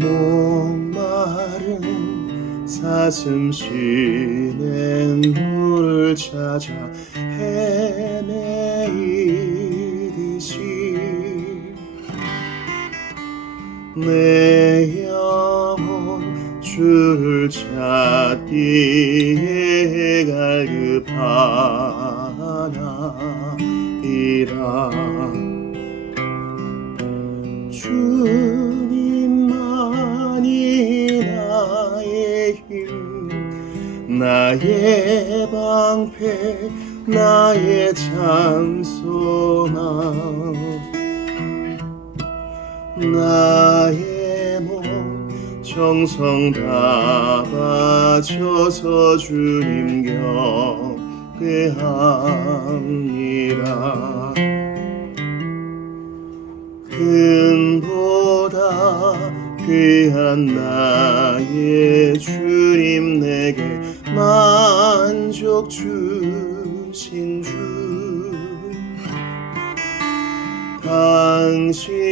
목마른 사슴 쉬는 물을 찾아 헤매이듯이 내 영혼 주를 찾기에 갈급하나이다. 주님만이 나의 힘, 나의 방패, 나의 참 소망. 나의 몸 정성 다 바쳐서 주님 경배합니다. 금보다 귀한 나의 주님, 내게 만족 주신 주, 당신만이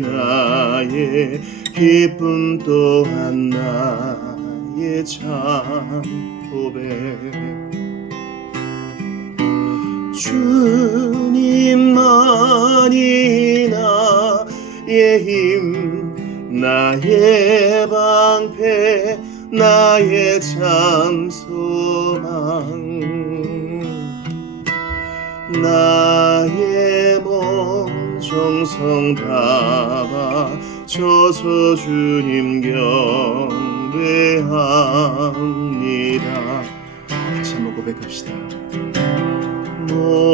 나의 기쁨 또한 나의 참 고백. 주님만이 나의 힘, 나의 방패, 나의 참 소망. 나의 몸 정성 다 바쳐서 주님 경배합니다. 다시 한번 고백합시다.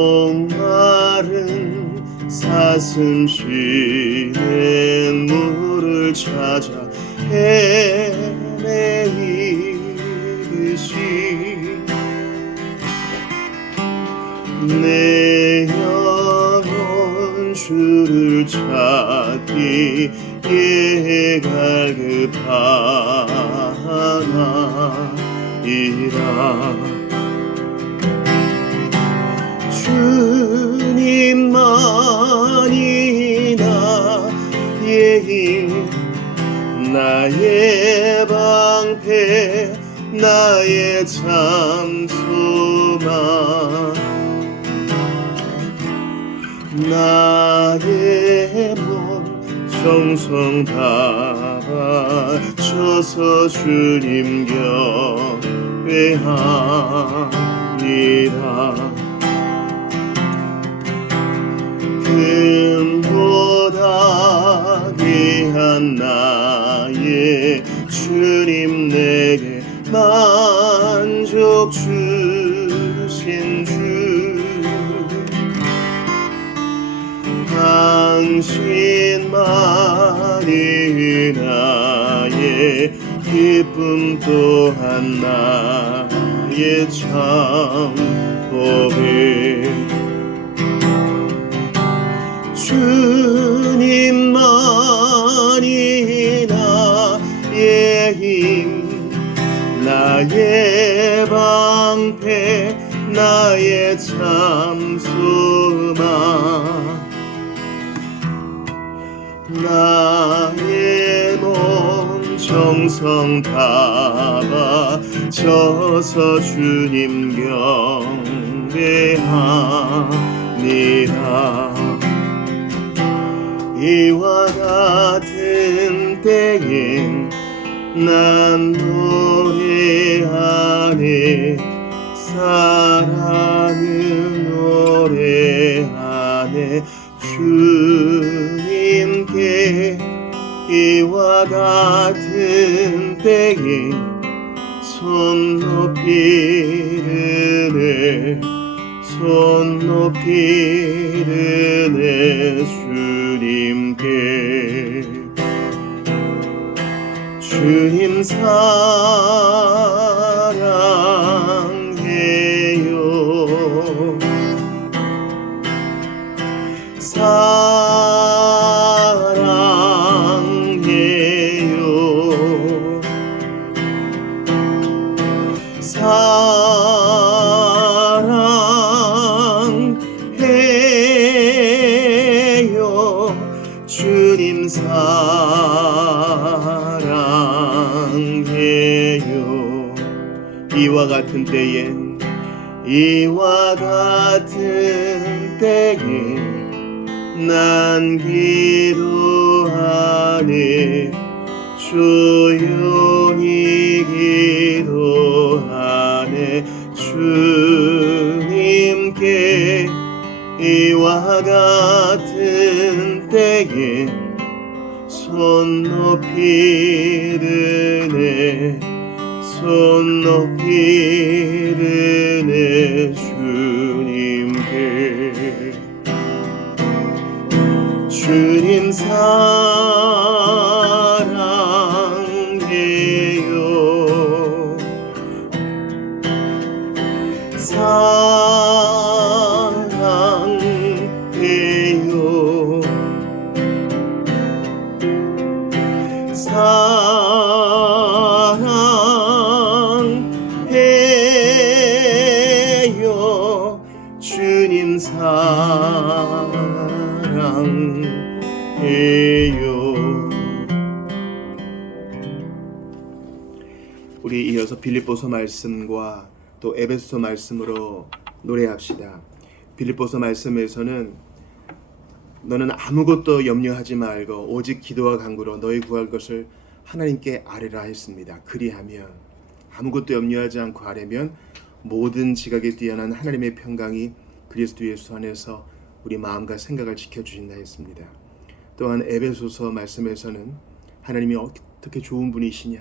목마른 사슴 쉬는 물을 찾아 헤매이듯이 내 영혼 주를 찾기에 갈급하나이다. 주님만이 나의 힘, 나의 방패, 나의 참 소망. 나의 몸 정성 다 바쳐서 주님 경배합니다. 금보다 귀한 나의 주님, 내게 만족 주신 주, 당신만이 나의 기쁨 또한 나의 참 고백. 주님만이 나의 힘, 나의 방패, 나의 참 소망. 나의 몸 정성 다 바쳐서 주님 경배합니다. 이와 같은 때엔 난 노래하네, 사랑은 노래하네 주님께. 이와 같은 때엔 손 높이르네, 손 높이르네 주님께. 주님 사랑해요, 사랑해요, 사랑해요. 주님 사랑해요. 이와 같은 때엔 난 기도하네. 조용히 기도하네. 주님께 이와 같은 때에 손 높이 드네. 손 높이 드네. 주님께. 주님 사랑해요. 사랑해요. 사랑해요. 주님 사랑해요. 우리 이어서 빌립보서 말씀과 또 에베소서 말씀으로 노래합시다. 빌립보서 말씀에서는 너는 아무것도 염려하지 말고 오직 기도와 간구로 너희 구할 것을 하나님께 아뢰라 했습니다. 그리하면 아무것도 염려하지 않고 아뢰면 모든 지각에 뛰어난 하나님의 평강이 그리스도 예수 안에서 우리 마음과 생각을 지켜주신다 했습니다. 또한 에베소서 말씀에서는 하나님이 어떻게 좋은 분이시냐,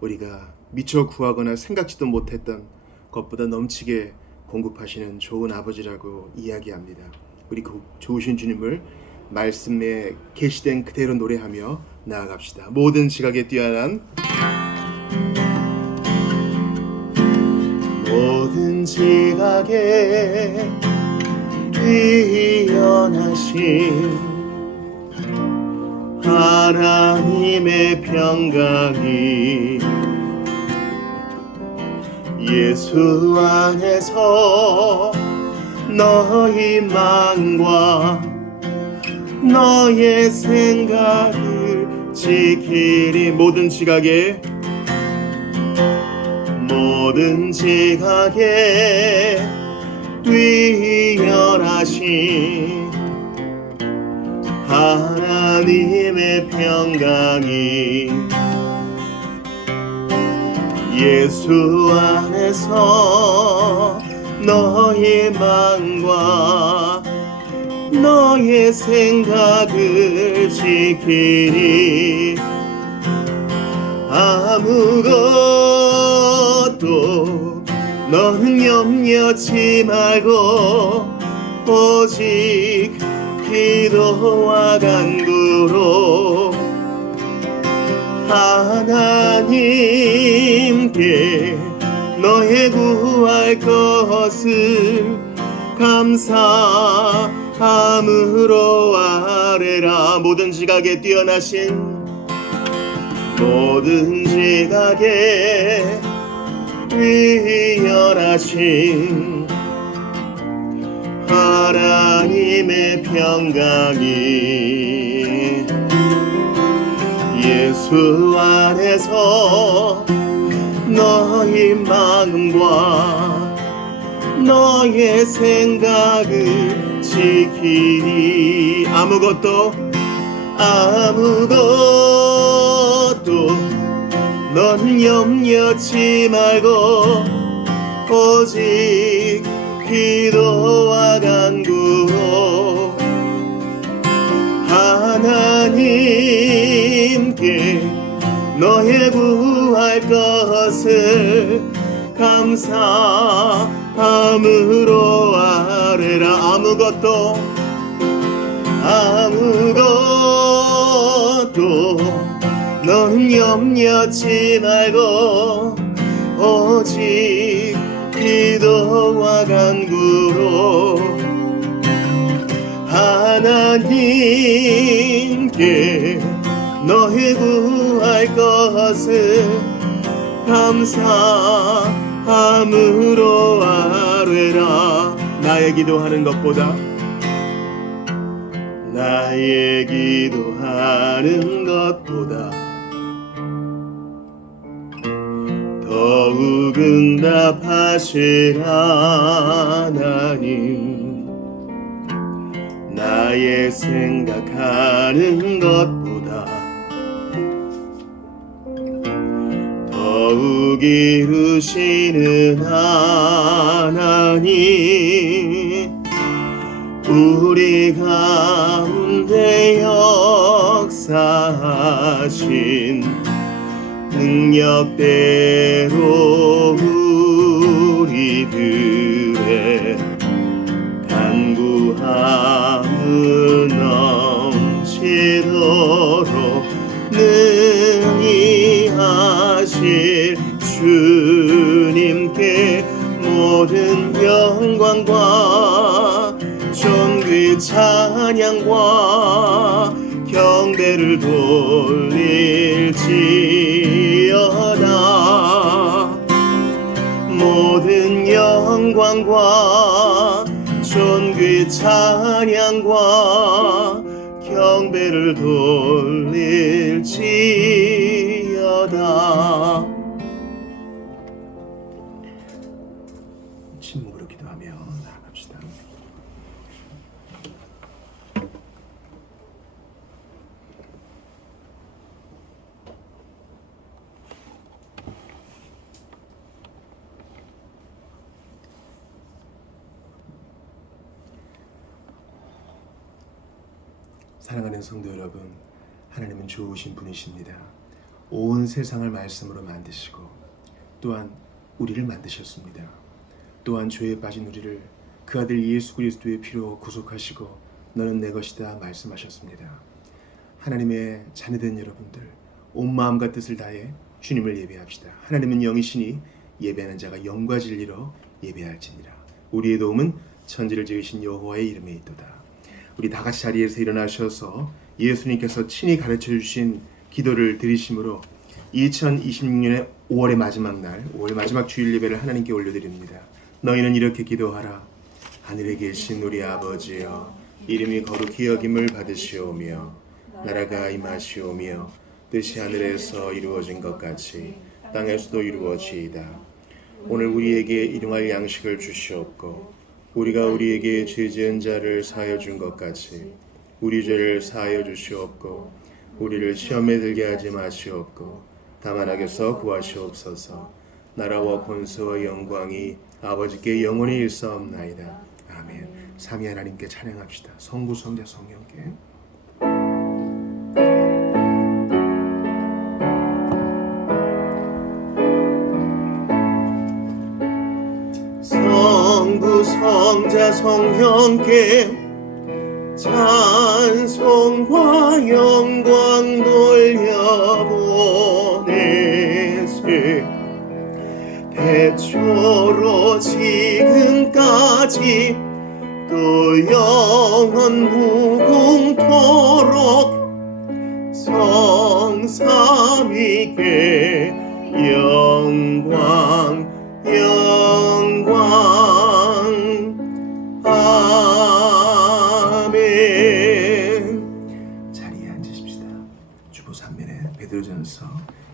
우리가 미처 구하거나 생각지도 못했던 것보다 넘치게 공급하시는 좋은 아버지라고 이야기합니다. 우리 그 좋으신 주님을 말씀에 계시된 그대로 노래하며 나아갑시다. 모든 지각에 뛰어난 모든 지각에 뛰어나신 하나님의 평강이 예수 안에서 너희 마음과 너의 생각을 지키리. 모든 지각에 뛰어나신 하나님의 평강이 예수 안에서 너의 마음과 너의 생각을 지키리. 아무것도 너는 염려치 말고 오직 기도와 간구로 하나님께 너의 구할 것을 감사함으로 아뢰라. 모든 지각에 뛰어나신 하나님의 평강이 예수 안에서 너희 마음과 너의 생각을 지키니. 아무것도 넌 염려치 말고 오직 기도와 간구로 하나님께 너의 구할 것을 감사함으로 아뢰라. 아무것도 넌 염려치 말고 오직 기도와 간구로 하나님께 너의 구할 것을 감사함으로 아뢰라. 나의 기도하는 것보다 나의 기도하는 것보다 더욱 응답하실 하나님, 나의 생각하는 것보다 더욱 이루시는 하나님, 우리 가운데 역사하신 능력대로 우리들의 간구함을 넘치도록 능히 하실 주님께 모든 영광과 존귀 찬양과 경배를 돌릴지어다. 모든 영광과 존귀 찬양과 경배를 돌릴지어다. 침묵으로 기도하며 나아갑시다. 사랑하는 성도 여러분, 하나님은 좋으신 분이십니다. 온 세상을 말씀으로 만드시고 또한 우리를 만드셨습니다. 또한 죄에 빠진 우리를 그 아들 예수 그리스도의 피로 구속하시고 너는 내 것이다 말씀하셨습니다. 하나님의 자녀된 여러분들, 온 마음과 뜻을 다해 주님을 예배합시다. 하나님은 영이시니 예배하는 자가 영과 진리로 예배할지니라. 우리의 도움은 천지를 지으신 여호와의 이름에 있도다. 우리 다 같이 자리에서 일어나셔서 예수님께서 친히 가르쳐 주신 기도를 드리심으로 2026년의 5월의 마지막 날, 5월 마지막 주일 예배를 하나님께 올려드립니다. 너희는 이렇게 기도하라. 하늘에 계신 우리 아버지여, 이름이 거룩히 여김을 받으시오며 나라가 임하시오며 뜻이 하늘에서 이루어진 것 같이 땅에서도 이루어지이다. 오늘 우리에게 일용할 양식을 주시옵고 우리가 우리에게 죄 지은 자를 사하여 준 것 같이 우리 죄를 사하여 주시옵고 우리를 시험에 들게 하지 마시옵고 다만 악에서 구하시옵소서. 나라와 권세와 영광이 아버지께 영원히 일사옵나이다. 아멘. 삼위 하나님께 찬양합시다. 성부 성자 성령께. 성부 성자 성령께 찬송과 영광 돌려보내세. 태초로 지금까지 또 영원 무궁토록 성삼위께 영광 영광. 아멘. 자리에 앉으십시다. 주보산면에 베드로전서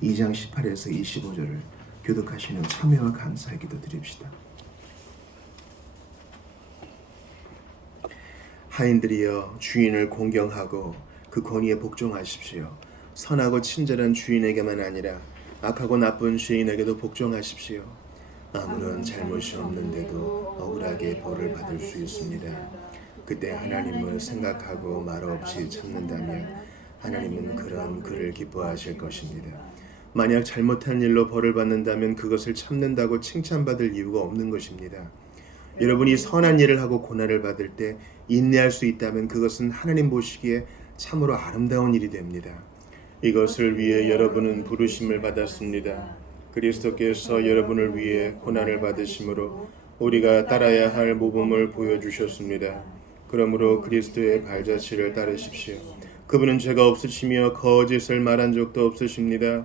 2장 18에서 25절을 교독하시는 참여와 감사의 기도 드립시다. 하인들이여, 주인을 공경하고 그 권위에 복종하십시오. 선하고 친절한 주인에게만 아니라 악하고 나쁜 주인에게도 복종하십시오. 아무런 잘못이 없는데도 억울하게 벌을 받을 수 있습니다. 그때 하나님을 생각하고 말없이 참는다면 하나님은 그런 그를 기뻐하실 것입니다. 만약 잘못한 일로 벌을 받는다면 그것을 참는다고 칭찬받을 이유가 없는 것입니다. 여러분이 선한 일을 하고 고난을 받을 때 인내할 수 있다면 그것은 하나님 보시기에 참으로 아름다운 일이 됩니다. 이것을 위해 여러분은 부르심을 받았습니다. 그리스도께서 여러분을 위해 고난을 받으심으로 우리가 따라야 할 모범을 보여주셨습니다. 그러므로 그리스도의 발자취를 따르십시오. 그분은 죄가 없으시며 거짓을 말한 적도 없으십니다.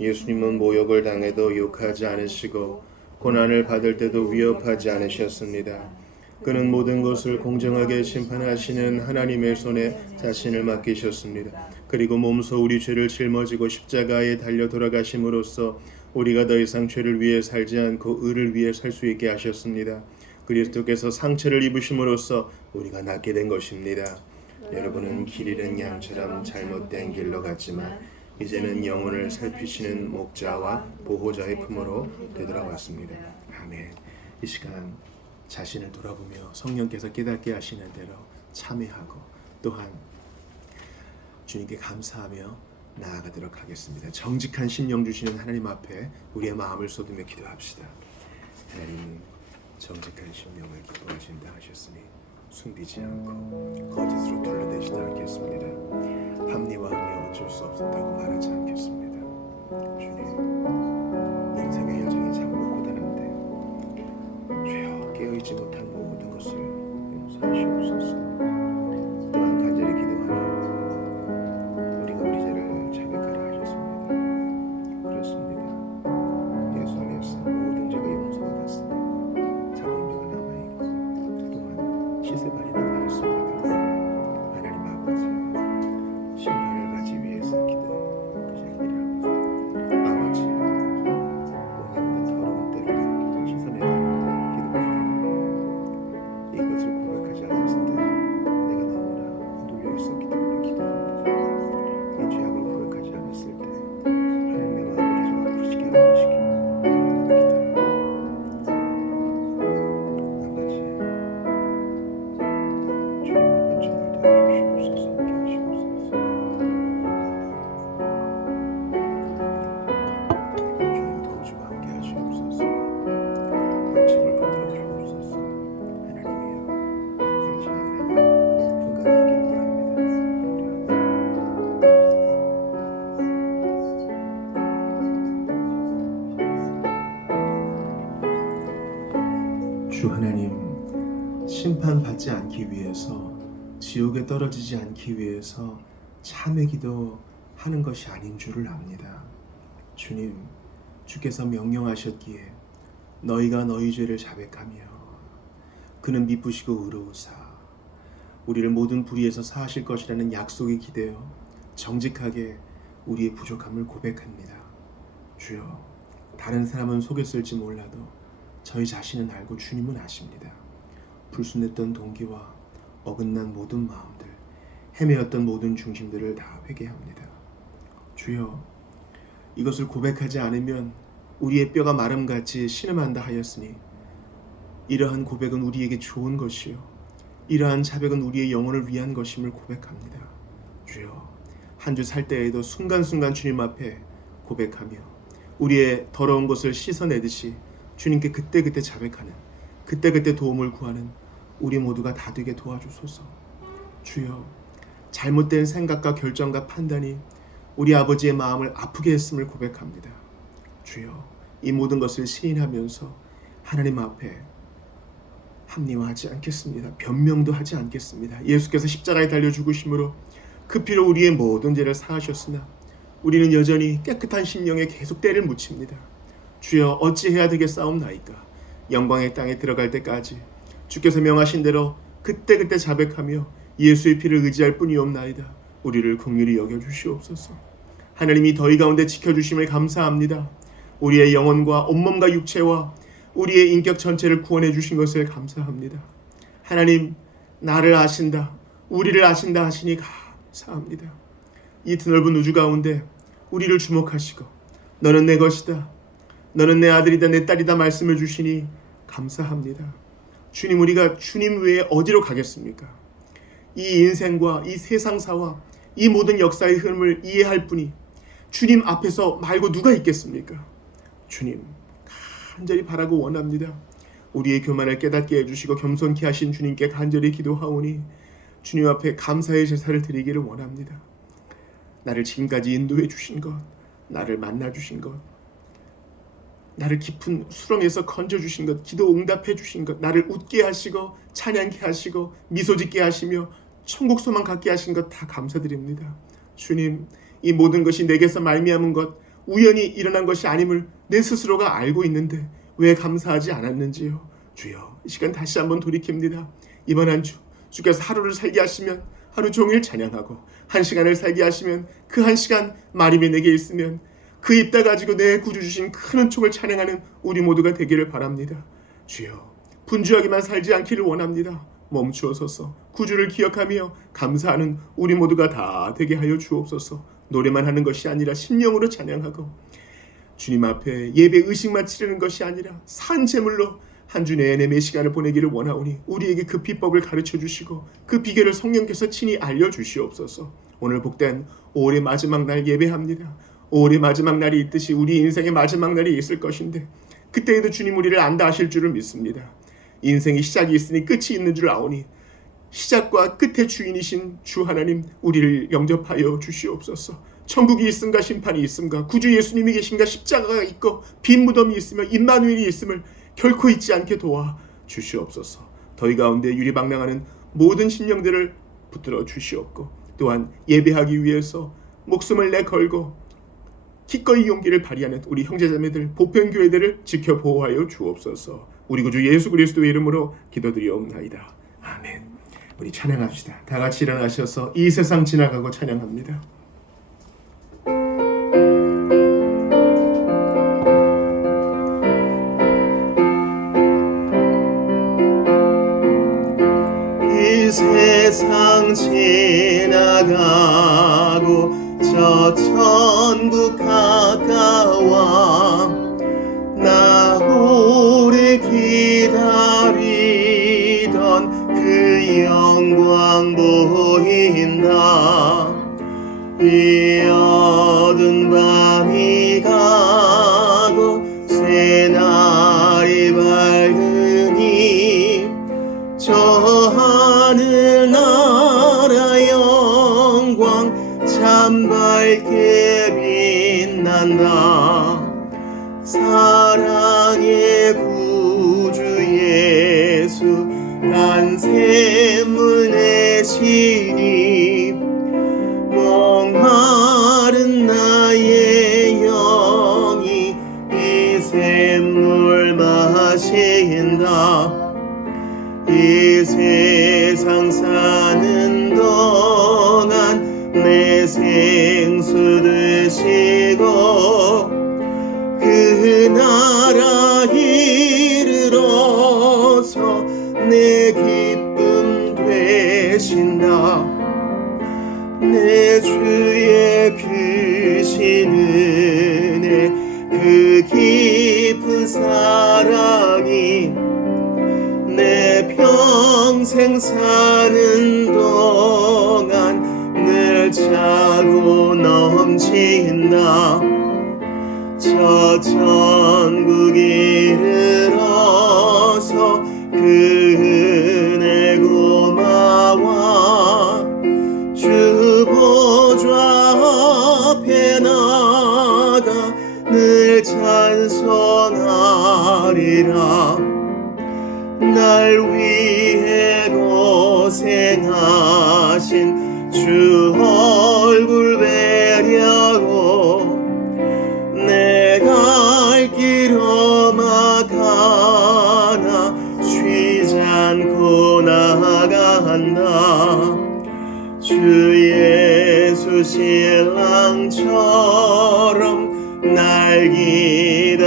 예수님은 모욕을 당해도 욕하지 않으시고 고난을 받을 때도 위협하지 않으셨습니다. 그는 모든 것을 공정하게 심판하시는 하나님의 손에 자신을 맡기셨습니다. 그리고 몸소 우리 죄를 짊어지고 십자가에 달려 돌아가심으로써 우리가 더 이상 죄를 위해 살지 않고 의를 위해 살 수 있게 하셨습니다. 그리스도께서 상처를 입으심으로써 우리가 낫게 된 것입니다. 여러분은 길 잃은 양처럼 잘못된 길로 갔지만 이제는 영혼을 살피시는 목자와 보호자의 품으로 되돌아왔습니다. 아멘. 이 시간 자신을 돌아보며 성령께서 깨닫게 하시는 대로 참회하고 또한 주님께 감사하며 나아가도록 하겠습니다. 정직한 심령 주시는 하나님 앞에 우리의 마음을 쏟으며 기도합시다. 하나님은 정직한 심령을 기뻐하신다 하셨으니 숨기지 않고 거짓으로 둘러대지도 않겠습니다. 합리와 하며 어쩔 수 없었다고 말하지 않겠습니다. 주님, 인생의 여정이 참 고단한데 죄와 깨어있지 못한 모든 것을 용서하시옵소서. 또한 간절히 기도하니 우리가 우리 죄를 자백하라 하셨습니다. 그렇습니다. 예수 안에서 모든 죄가 용서받았으니 자본죄가 남아있고 또한 시세발이 남아있습니다. 하나님 아버지, 심판을 받기 위해서 기도한 것이 아니라 아버지 몸에 묻은 더러운 때를 씻어내라 기도합니다. 이것을 고백하지 않았을 때 내가 너무나 눌려 있었기 때문에 기도합니다. 이 죄악을 고백하지 않았을 때 하나님의 마음을 계속 아프시게 하는 것이기에 기도합니다. 아버지, 주님 은총을 더해주시옵소서. 함께 하시옵소서. 주님 도우시고 함께 하시옵소서. 은총을 붙들어 주옵소서. 하나님이여, 당신의 은혜가 흥건히 있기를 바랍니다. 주 하나님, 심판받지 않기 위해서 지옥에 떨어지지 않기 위해서 참회 기도하는 것이 아닌 줄을 압니다. 주님, 주께서 명령하셨기에 너희가 너희 죄를 자백하며 그는 미쁘시고 의로우사 우리를 모든 불의에서 사하실 것이라는 약속에 기대어 정직하게 우리의 부족함을 고백합니다. 주여, 다른 사람은 속였을지 몰라도 저희 자신은 알고 주님은 아십니다. 불순했던 동기와 어긋난 모든 마음들, 헤매었던 모든 중심들을 다 회개합니다. 주여, 이것을 고백하지 않으면 우리의 뼈가 마름같이 신음한다 하였으니 이러한 고백은 우리에게 좋은 것이요 이러한 자백은 우리의 영혼을 위한 것임을 고백합니다. 주여, 한 주 살 때에도 순간순간 주님 앞에 고백하며 우리의 더러운 것을 씻어내듯이 주님께 그때그때 자백하는, 그때그때 도움을 구하는 우리 모두가 다 되게 도와주소서. 주여, 잘못된 생각과 결정과 판단이 우리 아버지의 마음을 아프게 했음을 고백합니다. 주여, 이 모든 것을 시인하면서 하나님 앞에 합리화하지 않겠습니다. 변명도 하지 않겠습니다. 예수께서 십자가에 달려 죽으심으로 그 피로 우리의 모든 죄를 사하셨으나 우리는 여전히 깨끗한 심령에 계속 때를 묻힙니다. 주여, 어찌해야 되겠사옵나이까? 영광의 땅에 들어갈 때까지 주께서 명하신 대로 그때그때 자백하며 예수의 피를 의지할 뿐이옵나이다. 우리를 긍휼히 여겨주시옵소서. 하나님이 더위 가운데 지켜주심을 감사합니다. 우리의 영혼과 온몸과 육체와 우리의 인격 전체를 구원해 주신 것을 감사합니다. 하나님, 나를 아신다, 우리를 아신다 하시니 감사합니다. 이 드넓은 우주 가운데 우리를 주목하시고 너는 내 것이다, 너는 내 아들이다, 내 딸이다 말씀을 주시니 감사합니다. 주님, 우리가 주님 외에 어디로 가겠습니까? 이 인생과 이 세상사와 이 모든 역사의 흐름을 이해할 분이 주님 앞에서 말고 누가 있겠습니까? 주님, 간절히 바라고 원합니다. 우리의 교만을 깨닫게 해주시고 겸손케 하신 주님께 간절히 기도하오니 주님 앞에 감사의 제사를 드리기를 원합니다. 나를 지금까지 인도해 주신 것, 나를 만나 주신 것, 나를 깊은 수렁에서 건져 주신 것, 기도 응답해 주신 것, 나를 웃게 하시고 찬양케 하시고 미소 짓게 하시며 천국 소망 갖게 하신 것 다 감사드립니다. 주님, 이 모든 것이 내게서 말미암은 것, 우연히 일어난 것이 아님을 내 스스로가 알고 있는데 왜 감사하지 않았는지요. 주여, 이 시간 다시 한번 돌이킵니다. 이번 한 주 주께서 하루를 살게 하시면 하루 종일 찬양하고, 한 시간을 살게 하시면 그 한 시간 마림이 내게 있으면 그 입다 가지고 내 구주 주신 큰 은총을 찬양하는 우리 모두가 되기를 바랍니다. 주여, 분주하게만 살지 않기를 원합니다. 멈추어서서 구주를 기억하며 감사하는 우리 모두가 다 되게 하여 주옵소서. 노래만 하는 것이 아니라 심령으로 찬양하고, 주님 앞에 예배 의식만 치르는 것이 아니라 산 제물로 한 주 내내 매 시간을 보내기를 원하오니, 우리에게 그 비법을 가르쳐 주시고 그 비결을 성령께서 친히 알려주시옵소서. 오늘 복된 5월의 마지막 날 예배합니다. 5월의 마지막 날이 있듯이 우리 인생의 마지막 날이 있을 것인데, 그때에도 주님 우리를 안다 하실 줄을 믿습니다. 인생의 시작이 있으니 끝이 있는 줄 아오니, 시작과 끝의 주인이신 주 하나님, 우리를 영접하여 주시옵소서. 천국이 있음과 심판이 있음과 구주 예수님이 계신가, 십자가가 있고 빈 무덤이 있으며 임마누엘이 있음을 결코 잊지 않게 도와 주시옵소서. 더위 가운데 유리방랑하는 모든 심령들을 붙들어 주시옵고, 또한 예배하기 위해서 목숨을 내걸고 기꺼이 용기를 발휘하는 우리 형제자매들, 보편교회들을 지켜 보호하여 주옵소서. 우리 구주 예수 그리스도의 이름으로 기도드리옵나이다. 아멘. 우리 찬양합시다. 다 같이 일어나셔서 이 세상 지나가고 찬양합니다. 이 세상 지나가고 저 천국 가까워, 나 오래 기다리던 그 영광 보인다. 이 어두운 밤이 가고 새날이 밝으니, 저 하늘 나라 영광 참 밝게 빛난다. 사랑의 구주 예수 단샘물 내시니, 목마른 나의 영이 이 샘물 마신다. 이 세상 사는 동안 내 생수 되시고, 그 나라 이르러서 내 기쁨 되신다. 내 주의 크신 은혜, 그 깊은 사랑이 내 평생 사는 동안 늘 차고 넘친다. 저 천국 이르러서 그 은혜 고마워, 주 보좌 앞에 나가 늘 찬송하리라. 날 위해 고생하신 주 얼굴 뵈려고, 내가 갈 길 험하가나 쉬지 않고 나아간다. 주 예수 신랑처럼 날 기다리시니,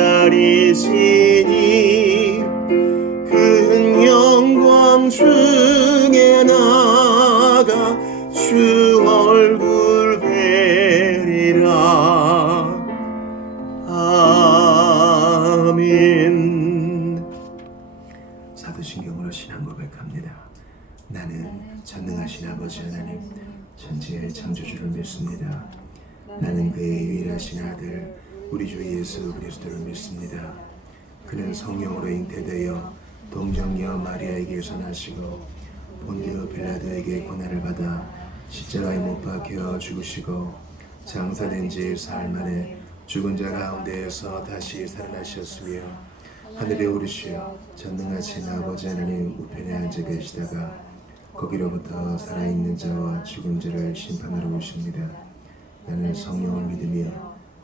큰 영광 중에 나가 주 얼굴 뵈리라. 아멘. 사도신경으로 신앙 고백합니다. 나는 전능하신 아버지 하나님, 천지의 창조주를 믿습니다. 나는 그의 유일하신 아들 우리 주 예수 그리스도를 믿습니다. 그는 성령으로 잉태되어 동정녀 마리아에게서 나시고 본디오 빌라도에게 고난을 받아 십자가에 못 박혀 죽으시고 장사된 지 사흘 만에 죽은 자 가운데에서 다시 살아나셨으며, 하늘에 오르시어 전능하신 아버지 하나님 우편에 앉아 계시다가 거기로부터 살아있는 자와 죽은 자를 심판하러 오십니다. 나는 성령을 믿으며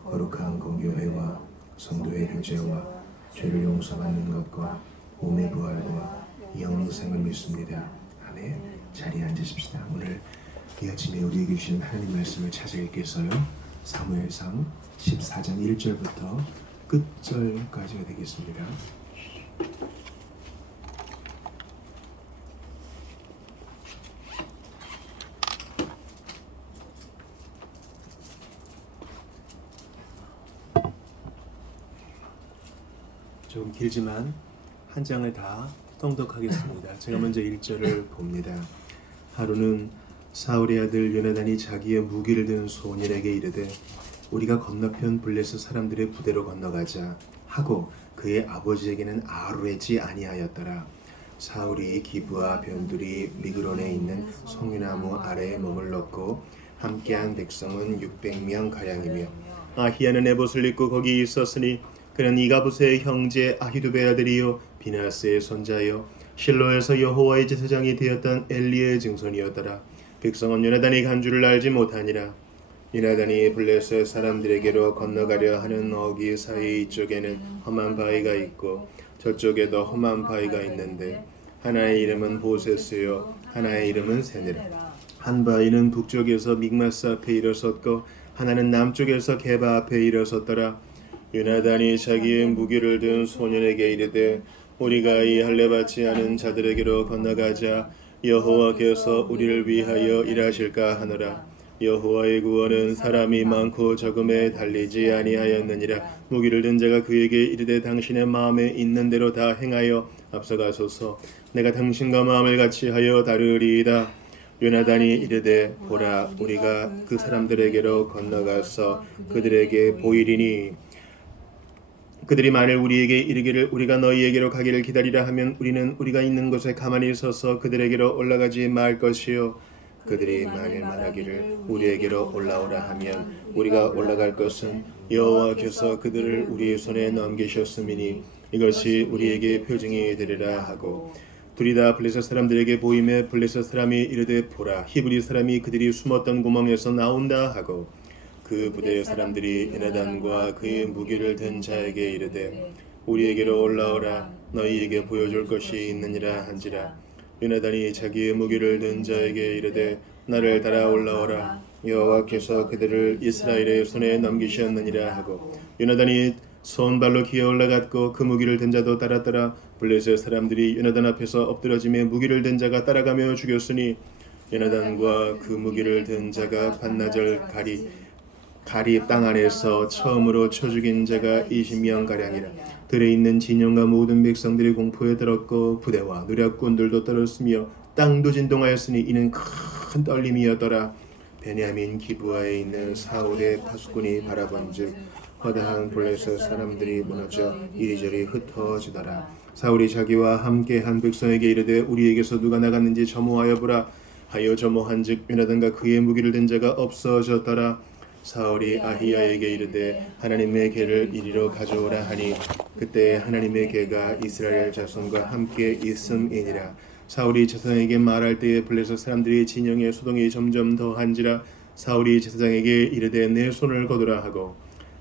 거룩한 공교회와 성도의 교제와 죄를 용서받는 것과 몸의 부활과 영생을 믿습니다. 아멘. 자리에 앉으십시다. 오늘 이 아침에 우리에게 주신 하나님 말씀을 찾아 읽겠어요. 사무엘상 14장 1절부터 끝절까지가 되겠습니다. 조금 길지만 한 장을 다 통독하겠습니다. 제가 먼저 1절을 봅니다. 하루는 사울의 아들 요나단이 자기의 무기를 든 소년에게 이르되 우리가 건너편 블레셋 사람들의 부대로 건너가자 하고 그의 아버지에게는 아뢰지 아니하였더라. 사울이 기브와 변두리 미그론에 있는 송유나무 아래에 머물렀고 함께한 백성은 600명 가량이며 아히야는 에봇을 입고 거기 있었으니 그는 이가봇의 형제 아히두베 아들이요 비나스의 손자요 실로에서 여호와의 제사장이 되었던 엘리의 증손이었더라. 백성은 요나단이 간 줄을 알지 못하니라. 요나단이 블레셋 사람들에게로 건너가려 하는 어기 사이 이쪽에는 험한 바위가 있고 저쪽에도 험한 바위가 있는데 하나의 이름은 보세스요 하나의 이름은 세네라. 한 바위는 북쪽에서 믹마스 앞에 일어섰고 하나는 남쪽에서 게바 앞에 일어섰더라. 요나단이 자기의 무기를 든 소년에게 이르되 우리가 이 할례 받지 않은 자들에게로 건너가자 여호와께서 우리를 위하여 일하실까 하노라. 여호와의 구원은 사람이 많고 적음에 달리지 아니하였느니라. 무기를 든 자가 그에게 이르되 당신의 마음에 있는 대로 다 행하여 앞서가소서. 내가 당신과 마음을 같이 하여 다르리이다. 요나단이 이르되 보라 우리가 그 사람들에게로 건너가서 그들에게 보이리니 그들이 만일 우리에게 이르기를 우리가 너희에게로 가기를 기다리라 하면 우리는 우리가 있는 곳에 가만히 서서 그들에게로 올라가지 말 것이요 그들이 만일 말하기를 우리에게로 올라오라 하면 우리가 올라갈 것은 여호와께서 그들을 우리의 손에 넘기셨음이니 이것이 우리에게 표징이 되리라 하고 둘이 다 블레셋 사람들에게 보임에 블레셋 사람이 이르되 보라 히브리 사람이 그들이 숨었던 구멍에서 나온다 하고 그 부대의 사람들이 요나단과 그의 무기를 든 자에게 이르되 우리에게로 올라오라 너희에게 보여줄 것이 있느니라 한지라. 요나단이 자기의 무기를 든 자에게 이르되 나를 따라 올라오라 여호와께서 그들을 이스라엘의 손에 넘기셨느니라 하고 요나단이 손발로 기어 올라갔고 그 무기를 든 자도 따랐더라. 블레셋 사람들이 요나단 앞에서 엎드러짐에 무기를 든 자가 따라가며 죽였으니 요나단과 그 무기를 든 자가 반나절 가리 땅 안에서 처음으로 쳐 죽인 자가 20명 가량이라. 들에 있는 진영과 모든 백성들이 공포에 들었고 부대와 노략군들도 떨었으며 땅도 진동하였으니 이는 큰 떨림이었더라. 베냐민 기브아에 있는 사울의 파수꾼이 바라본즉 허다한 블레셋 사람들이 무너져 이리저리 흩어지더라. 사울이 자기와 함께한 백성에게 이르되 우리에게서 누가 나갔는지 점호하여 보라 하여 점호한즉 요나단과 그의 무기를 든 자가 없어졌더라. 사울이 아히야에게 이르되 하나님의 개를 이리로 가져오라 하니 그때 하나님의 개가 이스라엘 자손과 함께 있음이니라. 사울이 제사장에게 말할 때에 블레셋 사람들이 진영의 소동이 점점 더한지라. 사울이 제사장에게 이르되 내 손을 거두라 하고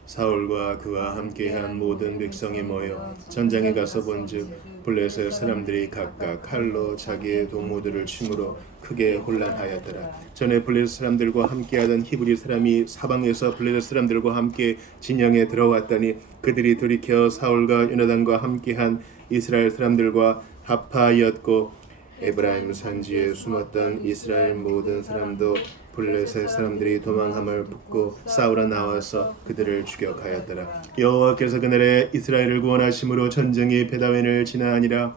사울과 그와 함께한 모든 백성이 모여 전장에 가서 본즉 블레셋 사람들이 각각 칼로 자기의 동무들을 침으로 크게 혼란하였더라. 전에 블레셋 사람들과 함께하던 히브리 사람이 사방에서 블레셋 사람들과 함께 진영에 들어왔더니 그들이 돌이켜 사울과 요나단과 함께한 이스라엘 사람들과 합하였고 에브라임 산지에 숨었던 이스라엘 모든 사람도 블레셋 사람들이 도망함을 듣고 싸우러 나와서 그들을 추격하였더라. 여호와께서 그날에 이스라엘을 구원하심으로 전쟁이 베다웬을 지나니라.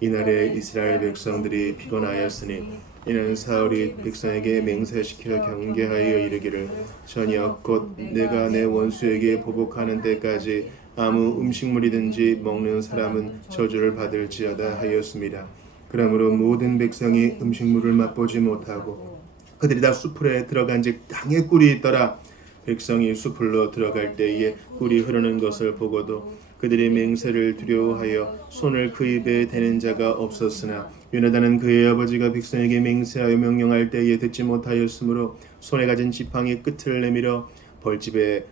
이날에 이스라엘 백성들이 피곤하였으니 이는 사울이 백성에게 맹세시켜 경계하여 이르기를 저녁 곧 내가 내 원수에게 보복하는 때까지 아무 음식물이든지 먹는 사람은 저주를 받을지어다 하였습니다. 그러므로 모든 백성이 음식물을 맛보지 못하고 그들이 다 수풀에 들어간즉 땅에 꿀이 있더라. 백성이 수풀로 들어갈 때에 꿀이 흐르는 것을 보고도 그들이 맹세를 두려워하여 손을 그 입에 대는 자가 없었으나 요나단은 그의 아버지가 백성에게 맹세하여 명령할 때에 듣지 못하였으므로 손에 가진 지팡이 끝을 내밀어 벌집에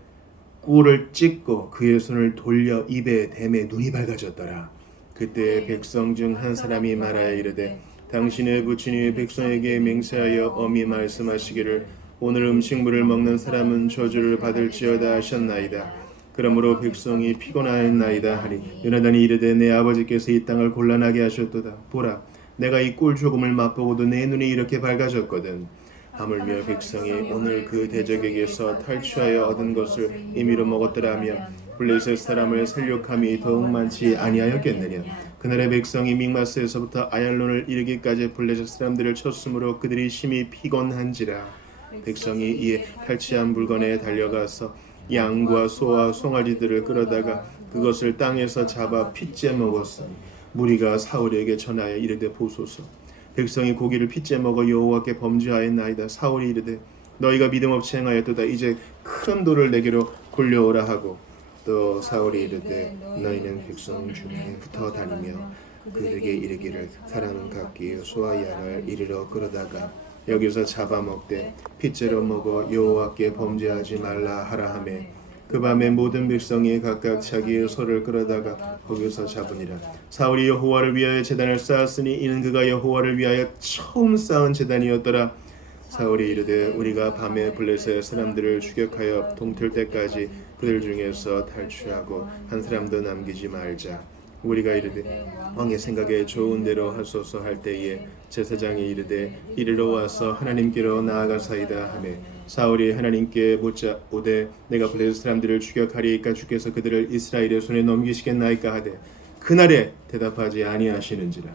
꿀을 찍고 그의 손을 돌려 입에 대매 눈이 밝아졌더라. 그때 백성 중 한 사람이 말하여 이르되 당신의 부친이 백성에게 맹세하여 엄히 말씀하시기를 오늘 음식물을 먹는 사람은 저주를 받을지어다 하셨나이다. 그러므로 백성이 피곤하였나이다 하니 요나단이 이르되 내 아버지께서 이 땅을 곤란하게 하셨도다. 보라, 내가 이 꿀 조금을 맛보고도 내 눈이 이렇게 밝아졌거든. 하물며 백성이 오늘 그 대적에게서 탈취하여 얻은 것을 임의로 먹었더라면 블레셋 사람을 살육함이 더욱 많지 아니하였겠느냐. 그날의 백성이 믹마스에서부터 아얄론을 이르기까지 블레셋 사람들을 쳤으므로 그들이 심히 피곤한지라. 백성이 이에 탈취한 물건에 달려가서 양과 소와 송아지들을 끌어다가 그것을 땅에서 잡아 핏째 먹었으니 무리가 사울에게 전하여 이르되 보소서 백성이 고기를 핏째 먹어 여호와께 범죄하였나이다. 사울이 이르되 너희가 믿음 없이 행하였도다. 이제 큰 돌을 내게로 굴려오라 하고 또 사울이 이르되 너희는 백성 중에 붙어 다니며 그들에게 이르기를 사람은 각기 소와 양을 이리로 끌어다가 여기서 잡아먹되 핏째로 먹어 여호와께 범죄하지 말라 하라 하매 그 밤에 모든 백성이 각각 자기의 소를 끌어다가 거기서 잡으니라. 사울이 여호와를 위하여 제단을 쌓았으니 이는 그가 여호와를 위하여 처음 쌓은 제단이었더라. 사울이 이르되 우리가 밤에 블레셋 사람들을 추격하여 동틀 때까지 그들 중에서 탈취하고 한 사람도 남기지 말자. 우리가 이르되 왕의 생각에 좋은 대로 하소서 할 때에 제사장이 이르되 이리로 와서 하나님께로 나아가사이다 하매 사울이 하나님께 묻자 오되 내가 블레셋 사람들을 추격하리이까 주께서 그들을 이스라엘의 손에 넘기시겠나이까 하되 그날에 대답하지 아니하시는지라.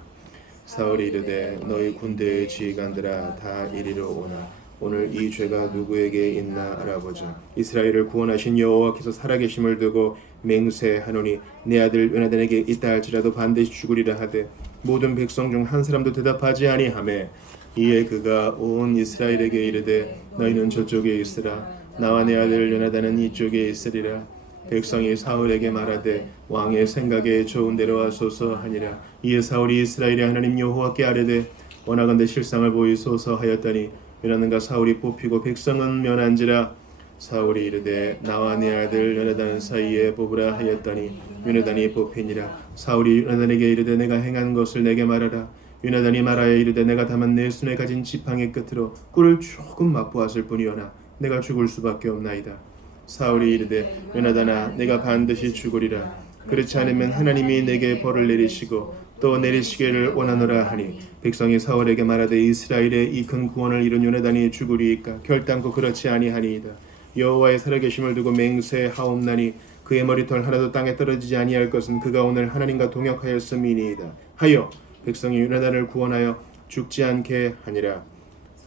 사울이 이르되 너희 군대의 지휘관들아 다 이리로 오나 오늘 이 죄가 누구에게 있나 알아보자. 이스라엘을 구원하신 여호와께서 살아계심을 두고 맹세하노니 내 아들 요나단에게 있다 할지라도 반드시 죽으리라 하되 모든 백성 중 한 사람도 대답하지 아니하매 이에 그가 온 이스라엘에게 이르되 너희는 저쪽에 있으라 나와 내 아들 요나단은 이쪽에 있으리라. 백성이 사울에게 말하되 왕의 생각에 좋은 대로 하소서 하니라. 이에 사울이 이스라엘의 하나님 여호와께 아뢰되 원하건대 실상을 보이소서 하였더니 요나단과 사울이 뽑히고 백성은 면한지라. 사울이 이르되 나와 내 아들 요나단 사이에 뽑으라 하였더니 요나단이 뽑히니라. 사울이 요나단에게 이르되 내가 행한 것을 내게 말하라. 요나단이 말하여 이르되 내가 다만 내 손에 가진 지팡이 끝으로 꿀을 조금 맛보았을 뿐이오나 내가 죽을 수밖에 없나이다. 사울이 이르되 요나단아 내가 반드시 죽으리라. 그렇지 않으면 하나님이 내게 벌을 내리시고 또 내리시기를 원하노라 하니 백성이 사울에게 말하되 이스라엘의 이 큰 구원을 이룬 요나단이 죽으리이까 결단코 그렇지 아니하니이다. 여호와의 살아계심을 두고 맹세하옵나니 그의 머리털 하나도 땅에 떨어지지 아니할 것은 그가 오늘 하나님과 동역하였음이니이다 하여 백성이 요나단을 구원하여 죽지 않게 하니라.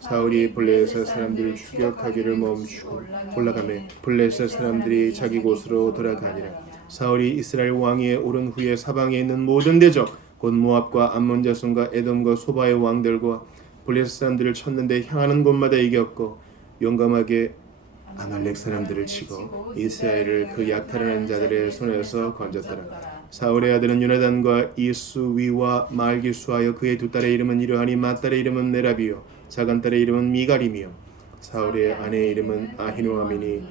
사울이 블레셋 사람들을 추격하기를 멈추고 올라가매 블레셋 사람들이 자기 곳으로 돌아가니라. 사울이 이스라엘 왕위에 오른 후에 사방에 있는 모든 대적 곧 모압과 암몬 자손과 에돔과 소바의 왕들과 블레셋 사람들을 쳤는데 향하는 곳마다 이겼고 용감하게 아말렉 사람들을 치고 이스라엘을 그 약탈하는 자들의 손에서 건졌더라. 사울의 아들은 요나단과 이수위와 말기수하여 그의 두 딸의 이름은 이러하니 맏딸의 이름은 메라비요 작은 딸의 이름은 미갈이며 사울의 아내의 이름은 아히노아미니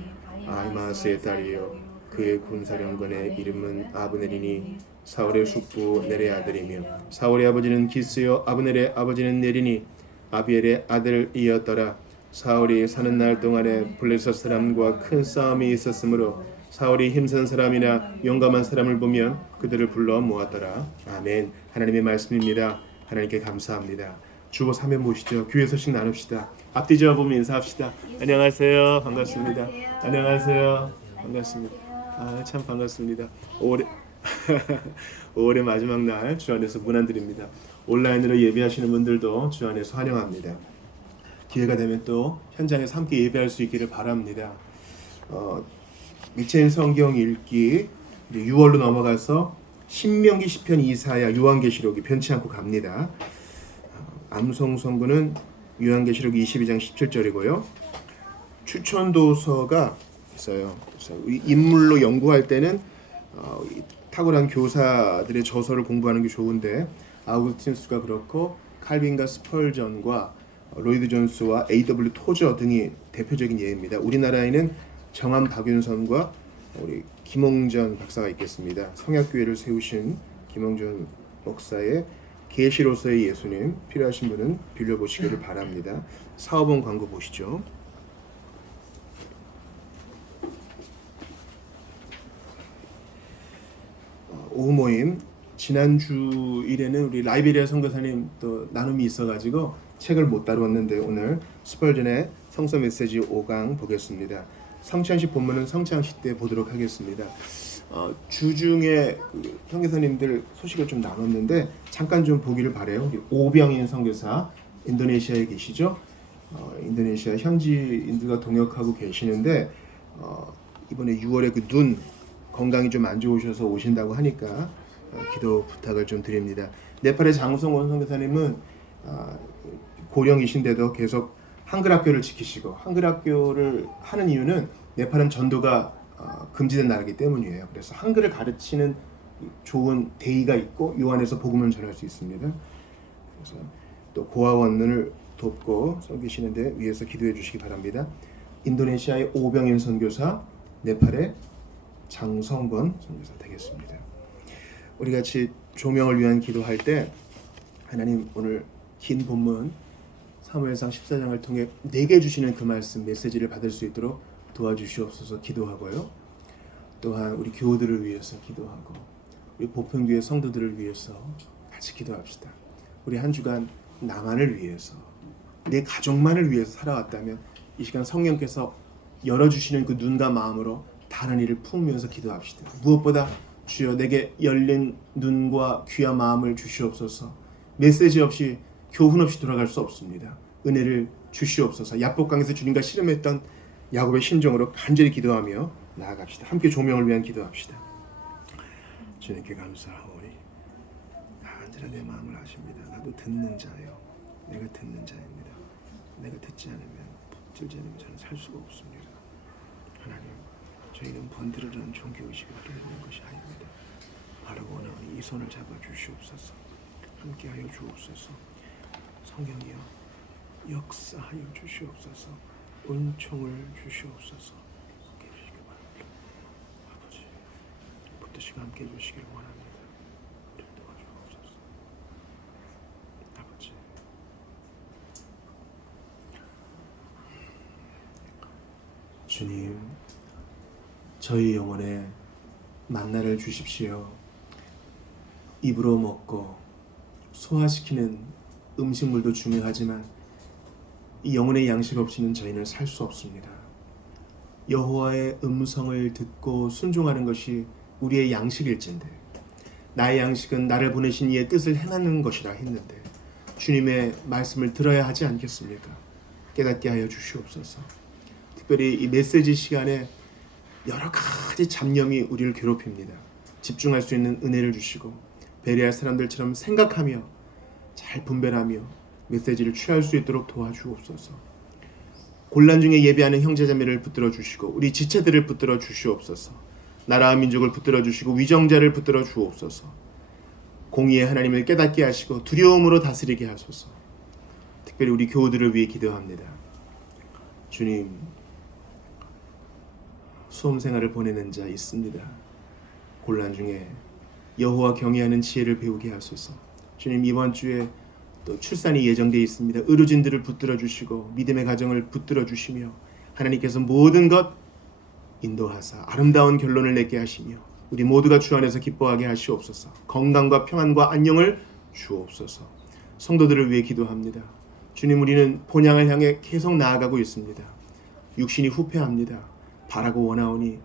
아히마스의 딸이요 그의 군사령관의 이름은 아브넬이니 사울의 숙부 넬의 아들이며 사울의 아버지는 기스요 아브넬의 아버지는 넬이니 아비엘의 아들이었더라. 사울이 사는 날 동안에 블레셋 사람과 큰 싸움이 있었으므로 사울이 힘센 사람이나 용감한 사람을 보면 그들을 불러 모았더라. 아멘. 하나님의 말씀입니다. 하나님께 감사합니다. 주보 사면 모시죠. 교회 소식 나눕시다. 앞뒤 저어보면 인사합시다. 안녕하세요. 반갑습니다. 안녕하세요. 반갑습니다. 참 반갑습니다. 5월의 마지막 날 주 안에서 문안드립니다. 온라인으로 예배하시는 분들도 주 안에서 환영합니다. 기회가 되면 또 현장에서 함께 예배할 수 있기를 바랍니다. 미체인 성경 읽기 6월로 넘어가서 신명기, 시편, 이사야, 요한계시록이 변치 않고 갑니다. 암송 선구는 요한계시록 22장 17절이고요. 추천 도서가 있어요. 그래서 인물로 연구할 때는 탁월한 교사들의 저서를 공부하는 게 좋은데 아우구스틴스가 그렇고 칼빈과 스펄전과 로이드 존스와 A.W. 토저 등이 대표적인 예입니다. 우리나라에는 정한 박윤선과 우리 김홍전 박사가 있겠습니다. 성약교회를 세우신 김홍준 목사의 계시로서의 예수님 필요하신 분은 빌려보시기를 바랍니다. 사업원 광고 보시죠. 오후 모임 지난주일에는 우리 라이베리아 선교사님 또 나눔이 있어가지고 책을 못 다루었는데 오늘 스펄전의 성서 메시지 5강 보겠습니다. 성찬식 본문은 성찬식 때 보도록 하겠습니다. 주중에 선교사님들 소식을 좀 나눴는데 잠깐 좀 보기를 바래요. 오병인 선교사 인도네시아에 계시죠? 인도네시아 현지인들과 동역하고 계시는데 이번에 6월에 그 눈 건강이 좀 안 좋으셔서 오신다고 하니까 기도 부탁을 좀 드립니다. 네팔의 장성원 선교사님은 고령이신데도 계속 한글 학교를 지키시고 한글 학교를 하는 이유는 네팔은 전도가 금지된 나라이기 때문이에요. 그래서 한글을 가르치는 좋은 대의가 있고 요 안에서 복음을 전할 수 있습니다. 그래서 또 고아원을 돕고 섬기시는데 위해서 기도해 주시기 바랍니다. 인도네시아의 오병인 선교사, 네팔의 장성권 선교사 되겠습니다. 우리 같이 조명을 위한 기도할 때 하나님 오늘 긴 본문 사무엘상 14장을 통해 내게 주시는 그 말씀 메시지를 받을 수 있도록 도와주시옵소서 기도하고요. 또한 우리 교우들을 위해서 기도하고 우리 보편교회 성도들을 위해서 같이 기도합시다. 우리 한 주간 나만을 위해서 내 가족만을 위해서 살아왔다면 이 시간 성령께서 열어주시는 그 눈과 마음으로 다른 일을 품으면서 기도합시다. 무엇보다 주여 내게 열린 눈과 귀와 마음을 주시옵소서. 메시지 없이 교훈 없이 돌아갈 수 없습니다. 은혜를 주시옵소서. 야복강에서 주님과 씨름했던 야곱의 심정으로 간절히 기도하며 나아갑시다. 함께 조명을 위한 기도합시다. 주님께 감사하오니 간절한 내 마음을 아십니다. 나도 듣는 자요. 내가 듣는 자입니다. 내가 듣지 않으면 붙들지 않으면 저는 살 수가 없습니다. 하나님 저희는 번들어라는 종교의식을 가리는 것이 아닙니다. 바로 원하오니 이 손을 잡아 주시옵소서. 함께하여 주옵소서. 성령이여 역사하여 주시옵소서. 은총을 주시옵소서. 함께 해주시기 바랍니다. 아버지 붙드시고 함께 해주시기를 원합니다. 도와주옵소서. 아버지 주님 저희 영혼에 만나를 주십시오. 입으로 먹고 소화시키는 음식물도 중요하지만 이 영혼의 양식 없이는 저희는 살 수 없습니다. 여호와의 음성을 듣고 순종하는 것이 우리의 양식일진데 나의 양식은 나를 보내신 이의 뜻을 행하는 것이라 했는데 주님의 말씀을 들어야 하지 않겠습니까? 깨닫게 하여 주시옵소서. 특별히 이 메시지 시간에 여러 가지 잡념이 우리를 괴롭힙니다. 집중할 수 있는 은혜를 주시고 베레아 사람들처럼 생각하며 잘 분별하며 메시지를 취할 수 있도록 도와주옵소서. 곤란 중에 예배하는 형제자매를 붙들어 주시고 우리 지체들을 붙들어 주시옵소서. 나라와 민족을 붙들어 주시고 위정자를 붙들어 주옵소서. 공의의 하나님을 깨닫게 하시고 두려움으로 다스리게 하소서. 특별히 우리 교우들을 위해 기도합니다. 주님 수험생활을 보내는 자 있습니다. 곤란 중에 여호와 경외하는 지혜를 배우게 하소서. 주님 이번 주에 또 출산이 예정되어 있습니다. 의료진들을 붙들어 주시고 믿음의 가정을 붙들어 주시며 하나님께서 모든 것 인도하사 아름다운 결론을 내게 하시며 우리 모두가 주 안에서 기뻐하게 하시옵소서. 건강과 평안과 안녕을 주옵소서. 성도들을 위해 기도합니다. 주님 우리는 본향을 향해 계속 나아가고 있습니다. 육신이 후패합니다. 바라고 원하오니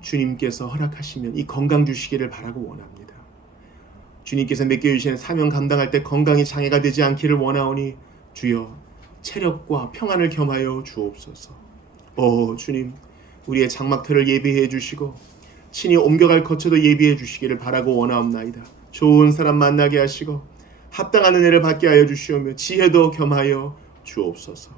주님께서 허락하시면 이 건강 주시기를 바라고 원합니다. 주님께서 맡겨주시는 사명 감당할 때 건강이 장애가 되지 않기를 원하오니 주여 체력과 평안을 겸하여 주옵소서. 주님 우리의 장막터를 예비해 주시고 친히 옮겨갈 거처도 예비해 주시기를 바라고 원하옵나이다. 좋은 사람 만나게 하시고 합당한 은혜를 받게 하여 주시오며 지혜도 겸하여 주옵소서.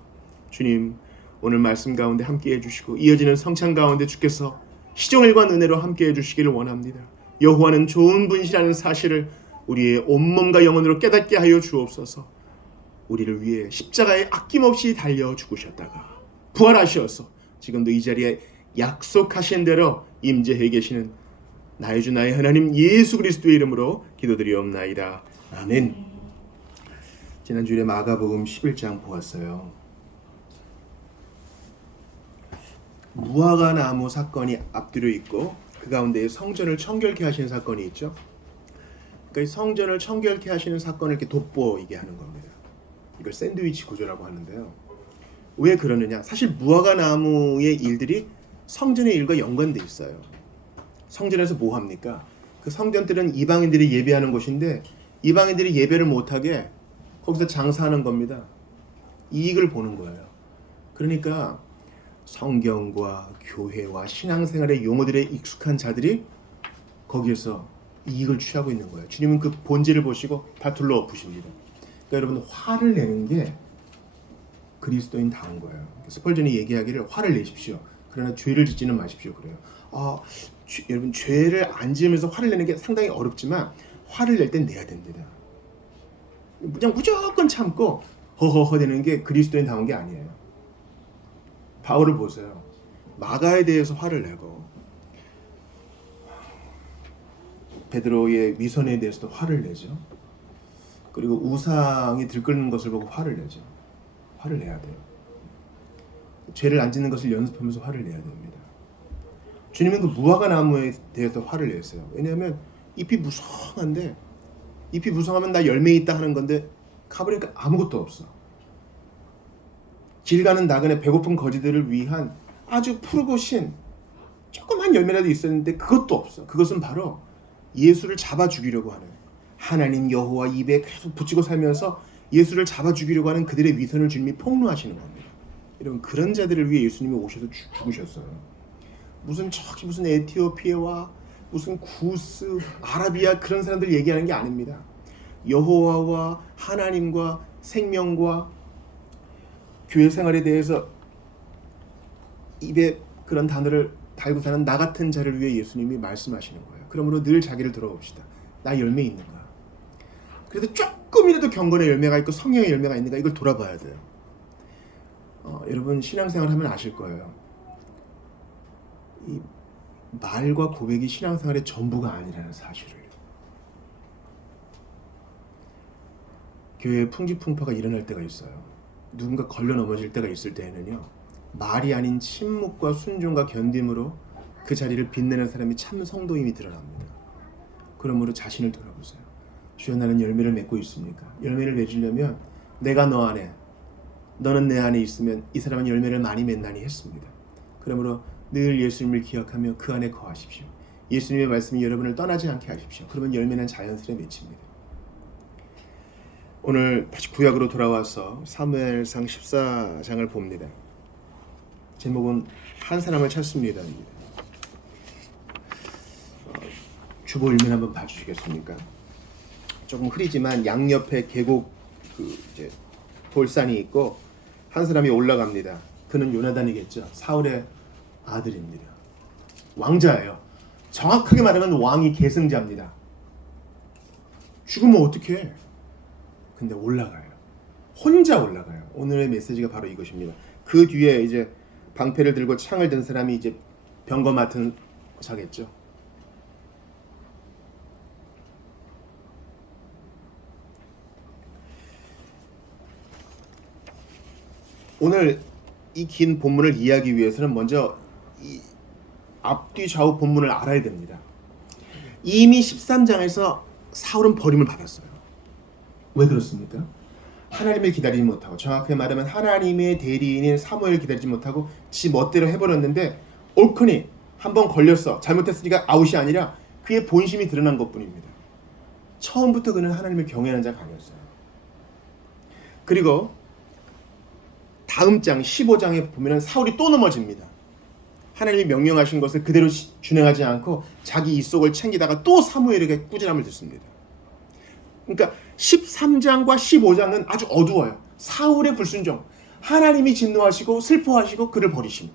주님 오늘 말씀 가운데 함께 해주시고 이어지는 성찬 가운데 주께서 시종일관 은혜로 함께 해주시기를 원합니다. 여호와는 좋은 분이시라는 사실을 우리의 온몸과 영혼으로 깨닫게 하여 주옵소서. 우리를 위해 십자가에 아낌없이 달려 죽으셨다가 부활하셔서 지금도 이 자리에 약속하신 대로 임재해 계시는 나의 주 나의 하나님 예수 그리스도의 이름으로 기도드리옵나이다. 아멘. 지난주에 마가복음 11장 보았어요. 무화과 나무 사건이 앞뒤로 있고 그 가운데 성전을 청결케 하시는 사건이 있죠. 그러니까 이 성전을 청결케 하시는 사건을 이렇게 돋보이게 하는 겁니다. 이걸 샌드위치 구조라고 하는데요. 왜 그러느냐? 사실 무화과 나무의 일들이 성전의 일과 연관돼 있어요. 성전에서 뭐 합니까? 그 성전들은 이방인들이 예배하는 곳인데 이방인들이 예배를 못하게 거기서 장사하는 겁니다. 이익을 보는 거예요. 그러니까 성경과 교회와 신앙생활의 용어들에 익숙한 자들이 거기에서 이익을 취하고 있는 거예요. 주님은 그 본질을 보시고 다 둘러 엎으십니다. 그러니까 여러분 화를 내는 게 그리스도인다운 거예요. 스펄전이 얘기하기를 화를 내십시오. 그러나 죄를 짓지는 마십시오. 그래요. 여러분 죄를 안 지으면서 화를 내는 게 상당히 어렵지만 화를 낼 땐 내야 됩니다. 그냥 무조건 참고 허허허 되는 게 그리스도인다운 게 아니에요. 바울을 보세요. 마가에 대해서 화를 내고 베드로의 위선에 대해서도 화를 내죠. 그리고 우상이 들끓는 것을 보고 화를 내죠. 화를 내야 돼요. 죄를 안 짓는 것을 연습하면서 화를 내야 됩니다. 주님은 그 무화과 나무에 대해서 화를 냈어요. 왜냐하면 잎이 무성한데 잎이 무성하면 나 열매 있다 하는 건데 가보니까 아무것도 없어. 길 가는 나그네 배고픈 거지들을 위한 아주 푸르고 신 조그만 열매라도 있었는데 그것도 없어. 그것은 바로 예수를 잡아 죽이려고 하는 하나님 여호와 입에 계속 붙이고 살면서 예수를 잡아 죽이려고 하는 그들의 위선을 주님이 폭로하시는 겁니다. 여러분 그런 자들을 위해 예수님이 오셔서 죽으셨어요. 무슨 에티오피아와 무슨 구스, 아라비아 그런 사람들 얘기하는 게 아닙니다. 여호와와 하나님과 생명과 교회 생활에 대해서 입에 그런 단어를 달고 사는 나 같은 자를 위해 예수님이 말씀하시는 거예요. 그러므로 늘 자기를 돌아봅시다. 나 열매 있는가? 그래도 조금이라도 경건의 열매가 있고 성령의 열매가 있는가? 이걸 돌아봐야 돼요. 여러분 신앙생활 하면 아실 거예요. 이 말과 고백이 신앙생활의 전부가 아니라는 사실을. 교회에 풍지풍파가 일어날 때가 있어요. 누군가 걸려 넘어질 때가 있을 때에는요. 말이 아닌 침묵과 순종과 견딤으로 그 자리를 빛내는 사람이 참 성도임이 드러납니다. 그러므로 자신을 돌아보세요. 주여 나는 열매를 맺고 있습니까? 열매를 맺으려면 내가 너 안에 너는 내 안에 있으면 이 사람은 열매를 많이 맺나니 했습니다. 그러므로 늘 예수님을 기억하며 그 안에 거하십시오. 예수님의 말씀이 여러분을 떠나지 않게 하십시오. 그러면 열매는 자연스레 맺힙니다. 오늘 다시 구약으로 돌아와서 사무엘상 14장을 봅니다. 제목은 한 사람을 찾습니다. 주보 일면 한번 봐주시겠습니까? 조금 흐리지만 양옆에 계곡 이제 돌산이 있고 한 사람이 올라갑니다. 그는 요나단이겠죠. 사울의 아들입니다. 왕자예요. 정확하게 말하면 왕이 계승자입니다. 죽으면 어떡해? 근데 올라가요. 혼자 올라가요. 오늘의 메시지가 바로 이것입니다. 그 뒤에 이제 방패를 들고 창을 든 사람이 이제 병거 맡은 자겠죠. 오늘 이 긴 본문을 이해하기 위해서는 먼저 이 앞뒤 좌우 본문을 알아야 됩니다. 이미 13장에서 사울은 버림을 받았어요. 왜 그렇습니까? 하나님을 기다리지 못하고, 정확하게 말하면 하나님의 대리인인 사무엘을 기다리지 못하고 지 멋대로 해버렸는데 옳거니 한번 걸렸어. 잘못했으니까 아웃이 아니라 그의 본심이 드러난 것뿐입니다. 처음부터 그는 하나님을 경외하는 자가 아니었어요. 그리고 다음 장 15장에 보면 사울이 또 넘어집니다. 하나님이 명령하신 것을 그대로 준행하지 않고 자기 입속을 챙기다가 또 사무엘에게 꾸지람을 듣습니다. 그러니까 13장과 15장은 아주 어두워요. 사울의 불순종, 하나님이 진노하시고 슬퍼하시고 그를 버리심.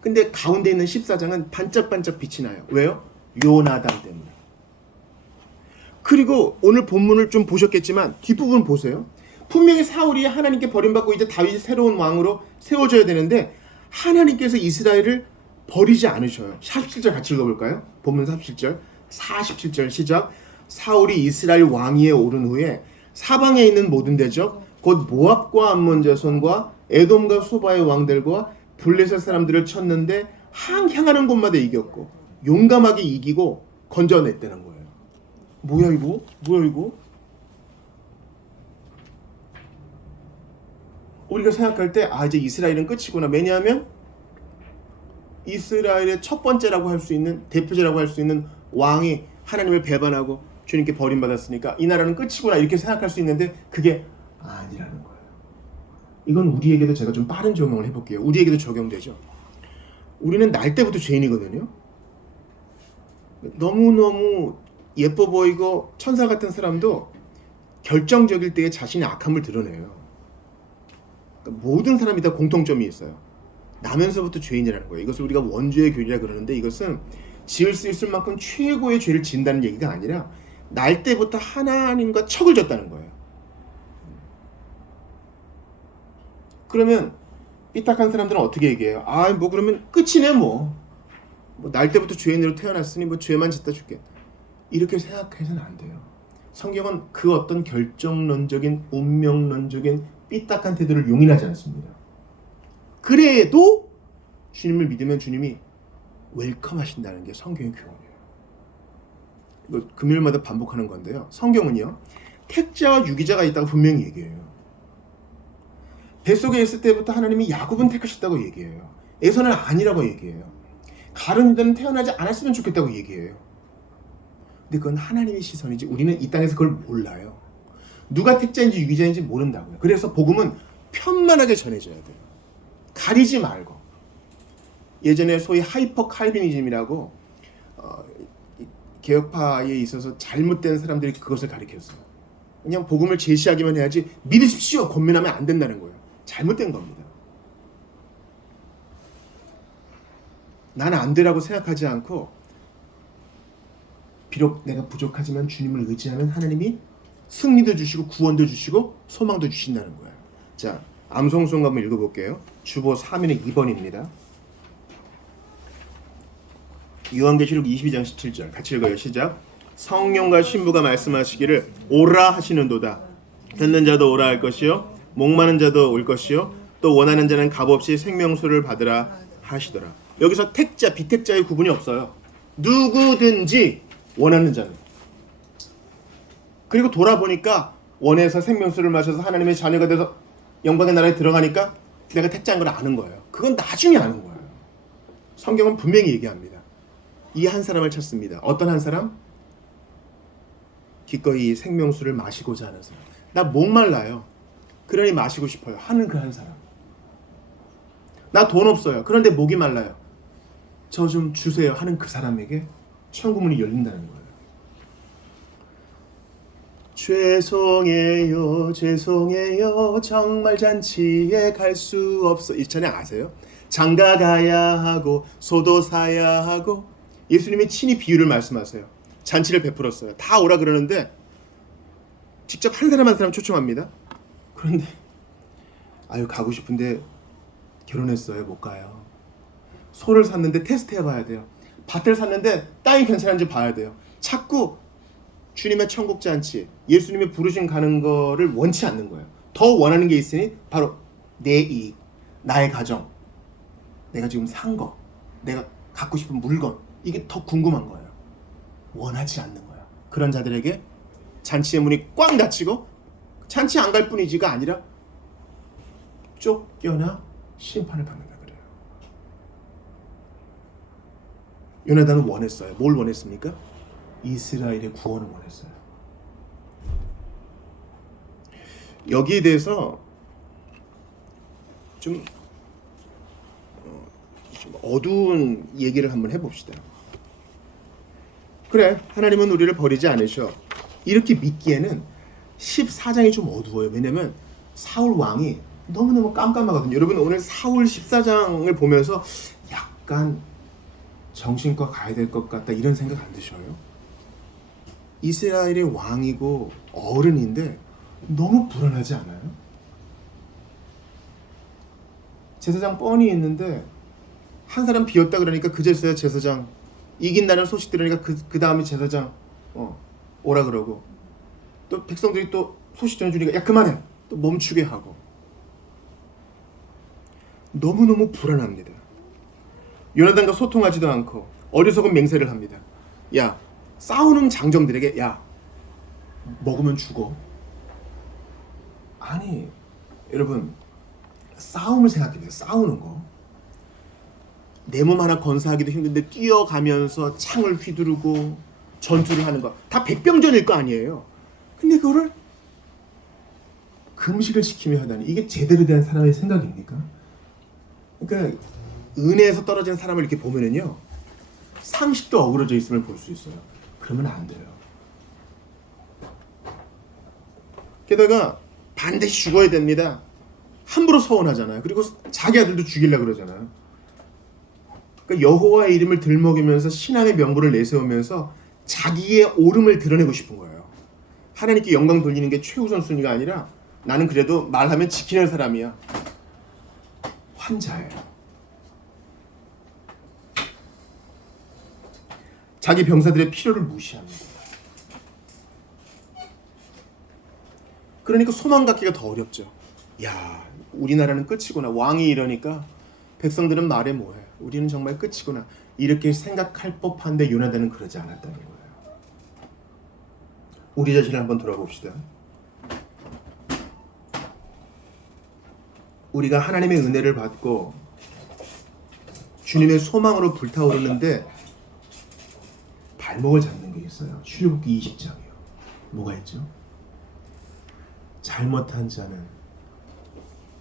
근데 가운데 있는 14장은 반짝반짝 빛이 나요. 왜요? 요나단 때문에. 그리고 오늘 본문을 좀 보셨겠지만 뒷부분 보세요. 분명히 사울이 하나님께 버림받고 이제 다윗이 새로운 왕으로 세워져야 되는데 하나님께서 이스라엘을 버리지 않으셔요. 47절 같이 읽어볼까요? 본문 47절 시작. 사울이 이스라엘 왕위에 오른 후에 사방에 있는 모든 대적 곧 모압과 암몬 자손과 에돔과 소바의 왕들과 블레셋 사람들을 쳤는데 향하는 곳마다 이겼고 용감하게 이기고 건져냈다는 거예요. 뭐야 이거? 우리가 생각할 때 이제 이스라엘은 끝이구나. 왜냐하면 이스라엘의 첫 번째라고 할 수 있는, 대표자라고 할 수 있는 왕이 하나님을 배반하고 주님께 버림받았으니까 이 나라는 끝이구나 이렇게 생각할 수 있는데 그게 아니라는 거예요. 이건 우리에게도 제가 좀 빠른 적용을 해볼게요. 우리에게도 적용되죠. 우리는 날 때부터 죄인이거든요. 너무너무 예뻐 보이고 천사 같은 사람도 결정적일 때에 자신의 악함을 드러내요. 그러니까 모든 사람이 다 공통점이 있어요. 나면서부터 죄인이라는 거예요. 이것을 우리가 원죄의 교리라 그러는데 이것은 지을 수 있을 만큼 최고의 죄를 지은다는 얘기가 아니라 날 때부터 하나님과 척을 졌다는 거예요. 그러면 삐딱한 사람들은 어떻게 얘기해요? 뭐 그러면 끝이네 날 때부터 죄인으로 태어났으니 죄만 짓다 죽게. 이렇게 생각해서는 안 돼요. 성경은 그 어떤 결정론적인 운명론적인 삐딱한 태도를 용인하지 않습니다. 그래도 주님을 믿으면 주님이 웰컴하신다는 게 성경의 교훈이에요. 이거 금요일마다 반복하는 건데요. 성경은요. 택자와 유기자가 있다고 분명히 얘기해요. 뱃속에 있을 때부터 하나님이 야곱은 택하셨다고 얘기해요. 에서는 아니라고 얘기해요. 가룟 유다는 태어나지 않았으면 좋겠다고 얘기해요. 근데 그건 하나님의 시선이지 우리는 이 땅에서 그걸 몰라요. 누가 택자인지 유기자인지 모른다고요. 그래서 복음은 편만하게 전해져야 돼요. 가리지 말고. 예전에 소위 하이퍼 칼빈이즘이라고 개혁파에 있어서 잘못된 사람들이 그것을 가리켰어요. 그냥 복음을 제시하기만 해야지 믿으십시오 권면하면 안 된다는 거예요. 잘못된 겁니다. 나는 안 되라고 생각하지 않고 비록 내가 부족하지만 주님을 의지하면 하나님이 승리도 주시고 구원도 주시고 소망도 주신다는 거예요. 자, 암송송 한번 읽어볼게요. 주보 3인의 2번입니다. 요한계시록 22장 17절 같이 읽어요. 시작. 성령과 신부가 말씀하시기를 오라 하시는도다. 듣는 자도 오라 할 것이요 목마른 자도 올 것이요 또 원하는 자는 값없이 생명수를 받으라 하시더라. 여기서 택자 비택자의 구분이 없어요. 누구든지 원하는 자는. 그리고 돌아보니까 원해서 생명수를 마셔서 하나님의 자녀가 돼서 영광의 나라에 들어가니까 내가 택자인 걸 아는 거예요. 그건 나중에 아는 거예요. 성경은 분명히 얘기합니다. 이 한 사람을 찾습니다. 어떤 한 사람? 기꺼이 생명수를 마시고자 하는 사람. 나 목말라요. 그러니 마시고 싶어요. 하는 그 한 사람. 나 돈 없어요. 그런데 목이 말라요. 저 좀 주세요. 하는 그 사람에게 천국문이 열린다는 거예요. 죄송해요 정말 잔치에 갈 수 없어. 이 찬양 아세요? 장가 가야 하고 소도 사야 하고. 예수님이 친히 비유를 말씀하세요. 잔치를 베풀었어요. 다 오라 그러는데 직접 한 사람 한 사람 초청합니다. 그런데 가고 싶은데 결혼했어요. 못 가요. 소를 샀는데 테스트 해봐야 돼요. 밭을 샀는데 땅이 괜찮은지 봐야 돼요. 자꾸 주님의 천국 잔치, 예수님의 부르심 가는 거를 원치 않는 거예요. 더 원하는 게 있으니 바로 내 이익, 나의 가정, 내가 지금 산 거, 내가 갖고 싶은 물건, 이게 더 궁금한 거예요. 원하지 않는 거예요. 그런 자들에게 잔치의 문이 꽝 닫히고 잔치 안 갈 뿐이지가 아니라 쫓겨나 심판을 받는다 그래요. 요나단은 원했어요. 뭘 원했습니까? 이스라엘의 구원을 원했어요. 여기에 대해서 좀 어두운 얘기를 한번 해봅시다. 그래, 하나님은 우리를 버리지 않으셔. 이렇게 믿기에는 14장이 좀 어두워요. 왜냐면 사울 왕이 너무너무 깜깜하거든요. 여러분 오늘 사울 14장을 보면서 약간 정신과 가야 될 것 같다 이런 생각 안 드셔요? 이스라엘의 왕이고 어른인데 너무 불안하지 않아요? 제사장 뻔히 있는데 한 사람 비었다 그러니까 그제서야 제사장, 이긴다는 소식 들으니까 그 다음에 제사장 오라 그러고, 또 백성들이 또 소식 전해주니까 야 그만해, 또 멈추게 하고. 너무너무 불안합니다. 요나단과 소통하지도 않고 어리석은 맹세를 합니다. 야, 싸우는 장정들에게 야, 먹으면 죽어. 아니 여러분, 싸움을 생각해보세요. 싸우는 거, 내 몸 하나 건사하기도 힘든데 뛰어가면서 창을 휘두르고 전투를 하는 거 다 백병전일 거 아니에요. 근데 그거를 금식을 시키며 하다니, 이게 제대로 된 사람의 생각입니까? 그러니까 은혜에서 떨어진 사람을 이렇게 보면은요, 상식도 어그러져 있음을 볼 수 있어요. 그러면 안 돼요. 게다가 반드시 죽어야 됩니다. 함부로 서원하잖아요. 그리고 자기 아들도 죽이려고 그러잖아요. 그러니까 여호와의 이름을 들먹이면서 신앙의 명분을 내세우면서 자기의 옳음을 드러내고 싶은 거예요. 하나님께 영광 돌리는 게 최우선 순위가 아니라 나는 그래도 말하면 지키는 사람이야. 환자예요. 자기 병사들의 필요를 무시합니다. 그러니까 소망 갖기가 더 어렵죠. 야, 우리나라는 끝이구나. 왕이 이러니까 백성들은 말해 뭐해. 우리는 정말 끝이구나. 이렇게 생각할 법한데 요나단은 그러지 않았다는 거예요. 우리 자신을 한번 돌아봅시다. 우리가 하나님의 은혜를 받고 주님의 소망으로 불타오르는데 발목을 잡는 게 있어요. 출애굽기 20장이요. 뭐가 있죠? 잘못한 자는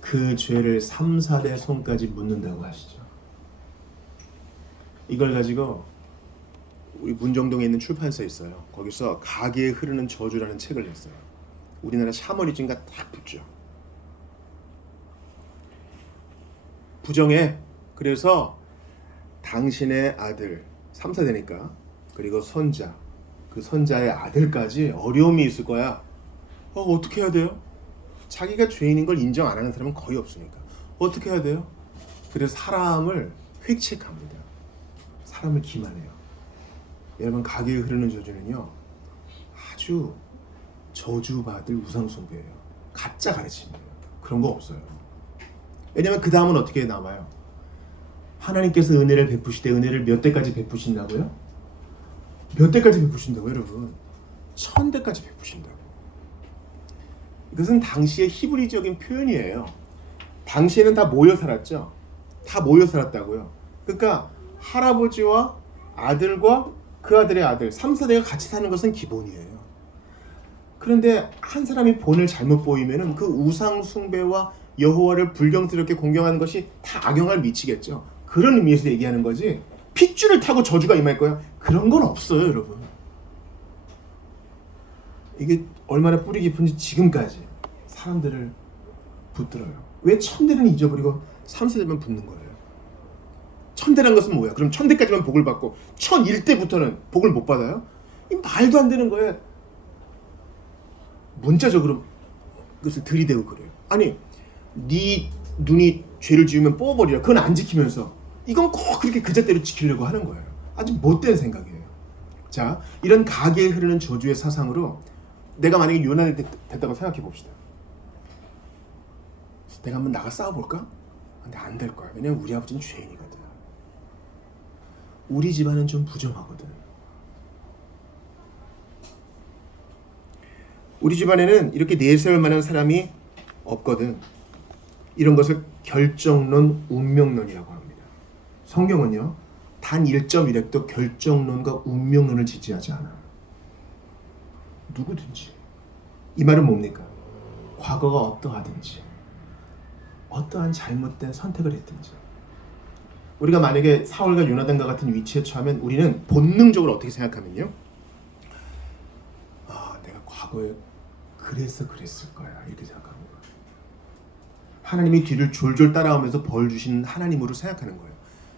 그 죄를 3, 4대 손까지 묻는다고 하시죠. 이걸 가지고 우리 문정동에 있는 출판사에 있어요. 거기서 가게에 흐르는 저주라는 책을 냈어요. 우리나라 샤머니즘과 딱 붙죠. 부정해. 그래서 당신의 아들 3, 4대니까, 그리고 손자, 그 손자의 아들까지 어려움이 있을 거야. 어떻게 해야 돼요? 자기가 죄인인 걸 인정 안 하는 사람은 거의 없으니까 어떻게 해야 돼요? 그래서 사람을 획책합니다. 사람을 기만해요. 여러분, 가게에 흐르는 저주는요, 아주 저주받을 우상숭배예요. 가짜 가르침이에요. 그런 거 없어요. 왜냐면 그 다음은 어떻게 남아요? 하나님께서 은혜를 베푸시되 은혜를 몇 대까지 베푸신다고요? 몇 대까지 베푸신다고요, 여러분? 1000대까지 베푸신다고. 이것은 당시의 히브리적인 표현이에요. 당시에는 다 모여 살았죠. 다 모여 살았다고요. 그러니까 할아버지와 아들과 그 아들의 아들 3, 4대가 같이 사는 것은 기본이에요. 그런데 한 사람이 본을 잘못 보이면은 그 우상 숭배와 여호와를 불경스럽게 공경하는 것이 다 악영향을 미치겠죠. 그런 의미에서 얘기하는 거지, 핏줄을 타고 저주가 임할 거야, 그런 건 없어요, 여러분. 이게 얼마나 뿌리 깊은지 지금까지 사람들을 붙들어요. 왜 1000대는 잊어버리고 3, 4대만 붙는 거예요? 1000대란 것은 뭐야? 그럼 1000대까지만 복을 받고 1001대부터는 복을 못 받아요? 이 말도 안 되는 거예요. 문자적으로 그것을 들이대고 그래요. 아니, 네 눈이 죄를 지으면 뽑아버리라. 그건 안 지키면서 이건 꼭 그렇게 그 잣대로 지키려고 하는 거예요. 아주 못된 생각이에요. 자, 이런 가게에 흐르는 저주의 사상으로 내가 만약에 요나단이 됐다고 생각해 봅시다. 내가 한번 나가 싸워볼까? 근데 안 될 거야. 왜냐면 우리 아버지는 죄인이거든. 우리 집안은 좀 부정하거든. 우리 집안에는 이렇게 내세울 만한 사람이 없거든. 이런 것을 결정론, 운명론이라고 합니다. 성경은요, 단 1.1획도 결정론과 운명론을 지지하지 않아. 누구든지. 이 말은 뭡니까? 과거가 어떠하든지, 어떠한 잘못된 선택을 했든지, 우리가 만약에 사울과 요나단과 같은 위치에 처하면 우리는 본능적으로 어떻게 생각하면요, 내가 과거에 그래서 그랬을 거야, 이렇게 생각하는 거예요. 하나님이 뒤를 졸졸 따라오면서 벌 주시는 하나님으로 생각하는 거예요.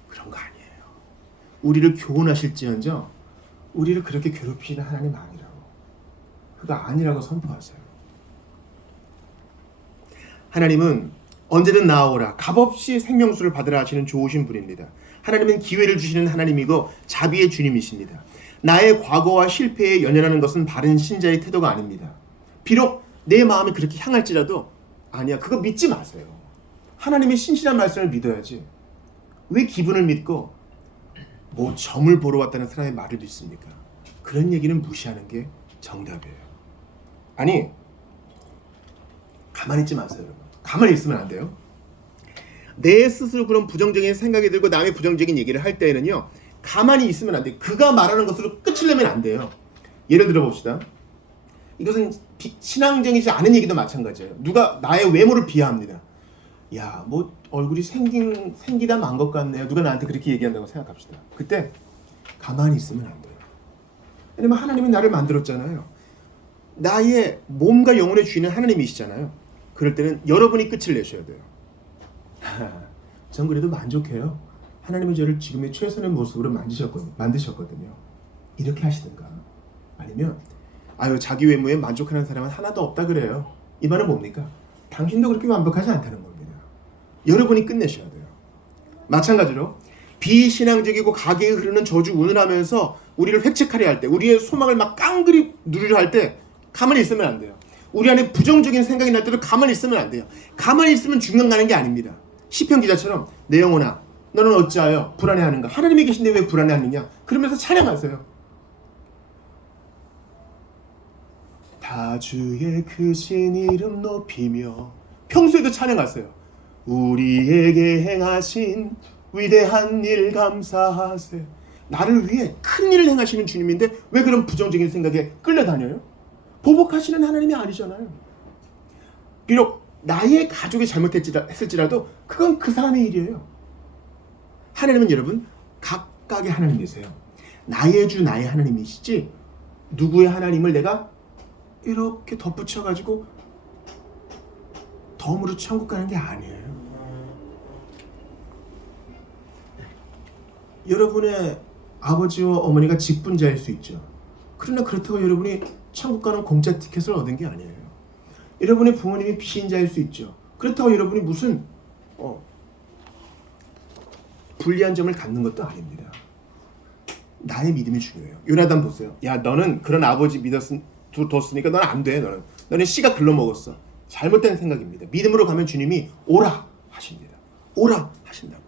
그런 거 아니에요. 우리를 교훈하실지언정 우리를 그렇게 괴롭히시는 하나님 아니라고, 그거 아니라고 선포하세요. 하나님은 언제든 나아오라, 값없이 생명수를 받으라 하시는 좋으신 분입니다. 하나님은 기회를 주시는 하나님이고 자비의 주님이십니다. 나의 과거와 실패에 연연하는 것은 바른 신자의 태도가 아닙니다. 비록 내 마음이 그렇게 향할지라도 아니야, 그거 믿지 마세요. 하나님의 신실한 말씀을 믿어야지. 왜 기분을 믿고 뭐 점을 보러 왔다는 사람의 말을 믿습니까? 그런 얘기는 무시하는 게 정답이에요. 아니, 가만히 있지 마세요. 여러분. 가만히 있으면 안 돼요. 내 스스로 그런 부정적인 생각이 들고 남의 부정적인 얘기를 할 때에는요, 가만히 있으면 안 돼요. 그가 말하는 것으로 끝을 내면 안 돼요. 예를 들어 봅시다. 이것은 신앙적이지 않은 얘기도 마찬가지예요. 누가 나의 외모를 비하합니다. 야, 뭐 얼굴이 생기다 만 것 같네요. 누가 나한테 그렇게 얘기한다고 생각합시다. 그때 가만히 있으면 안 돼요. 왜냐면 하나님이 나를 만들었잖아요. 나의 몸과 영혼의 주인은 하나님이시잖아요. 그럴 때는 여러분이 끝을 내셔야 돼요. 전 그래도 만족해요. 하나님은 저를 지금의 최선의 모습으로 만드셨거든요. 이렇게 하시든가. 아니면 아유, 자기 외모에 만족하는 사람은 하나도 없다 그래요. 이 말은 뭡니까? 당신도 그렇게 완벽하지 않다는 겁니다. 여러분이 끝내셔야 돼요. 마찬가지로 비신앙적이고 가게에 흐르는 저주운을 하면서 우리를 획책하려 할 때, 우리의 소망을 막 깡그리 누리려 할 때 가만히 있으면 안 돼요. 우리 안에 부정적인 생각이 날 때도 가만히 있으면 안 돼요. 가만히 있으면 중간 가는 게 아닙니다. 시편 기자처럼 내 영혼아 너는 어찌하여 불안해하는가? 하나님이 계신데 왜 불안해하느냐? 그러면서 찬양하세요. 다 주의 크신 이름 높이며, 평소에도 찬양하세요. 우리에게 행하신 위대한 일 감사하세. 나를 위해 큰 일을 행하시는 주님인데 왜 그런 부정적인 생각에 끌려다녀요? 보복하시는 하나님이 아니잖아요. 비록 나의 가족이 잘못했을지라도 그건 그 사람의 일이에요. 하나님은 여러분 각각의 하나님이세요. 나의 주 나의 하나님이시지 누구의 하나님을 내가 이렇게 덧붙여가지고 덤으로 천국 가는 게 아니에요. 여러분의 아버지와 어머니가 직분자일 수 있죠. 그러나 그렇다고 여러분이 천국 가는 공짜 티켓을 얻은 게 아니에요. 여러분의 부모님이 비신자일 수 있죠. 그렇다고 여러분이 무슨 불리한 점을 갖는 것도 아닙니다. 나의 믿음이 중요해요. 요나단 보세요. 야, 너는 그런 아버지 뒀으니까 넌 안 돼. 너는 씨가 글러먹었어. 잘못된 생각입니다. 믿음으로 가면 주님이 오라 하십니다. 오라 하신다고요.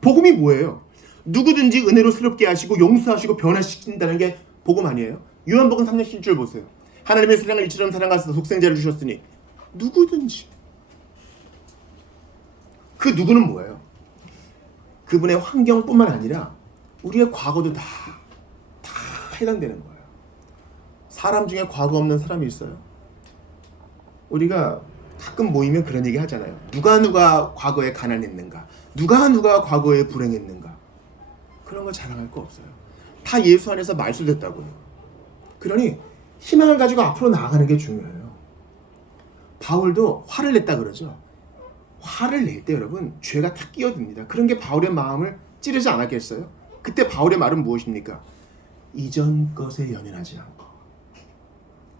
복음이 뭐예요? 누구든지 은혜로 새롭게 하시고 용서하시고 변화시킨다는 게 복음 아니에요? 요한복음 3장 10절 보세요. 하나님의 세상을 이처럼 사랑하셔서 독생자를 주셨으니 누구든지. 그 누구는 뭐예요? 그분의 환경뿐만 아니라 우리의 과거도 다 해당되는 거예요. 사람 중에 과거 없는 사람이 있어요? 우리가 가끔 모이면 그런 얘기 하잖아요. 누가 과거에 가난했는가? 누가 과거에 불행했는가? 그런 거 자랑할 거 없어요. 다 예수 안에서 말소됐다고요. 그러니 희망을 가지고 앞으로 나아가는 게 중요해요. 바울도 화를 냈다 그러죠. 화를 낼 때 여러분 죄가 탁 끼어듭니다. 그런 게 바울의 마음을 찌르지 않았겠어요? 그때 바울의 말은 무엇입니까? 이전 것에 연연하지 않고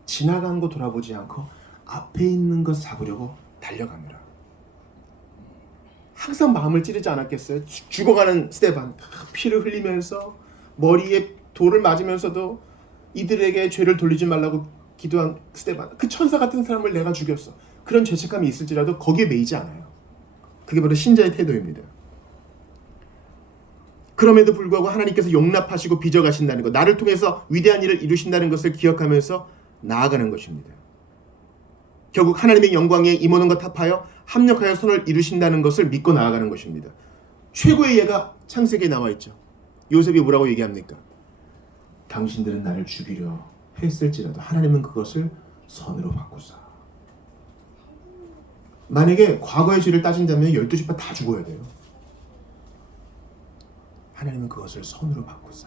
지나간 거 돌아보지 않고 앞에 있는 것 잡으려고 달려가느라. 항상 마음을 찌르지 않았겠어요? 죽어가는 스데반, 피를 흘리면서 머리에 돌을 맞으면서도 이들에게 죄를 돌리지 말라고 기도한 스데반, 그 천사 같은 사람을 내가 죽였어. 그런 죄책감이 있을지라도 거기에 매이지 않아요. 그게 바로 신자의 태도입니다. 그럼에도 불구하고 하나님께서 용납하시고 빚어가신다는 것, 나를 통해서 위대한 일을 이루신다는 것을 기억하면서 나아가는 것입니다. 결국 하나님의 영광에 임하는 것 합하여 합력하여 선을 이루신다는 것을 믿고 나아가는 것입니다. 최고의 예가 창세기에 나와 있죠. 요셉이 뭐라고 얘기합니까? 당신들은 나를 죽이려 했을지라도 하나님은 그것을 선으로 바꾸사. 만약에 과거의 죄를 따진다면 12지파 다 죽어야 돼요. 하나님은 그것을 선으로 바꾸사.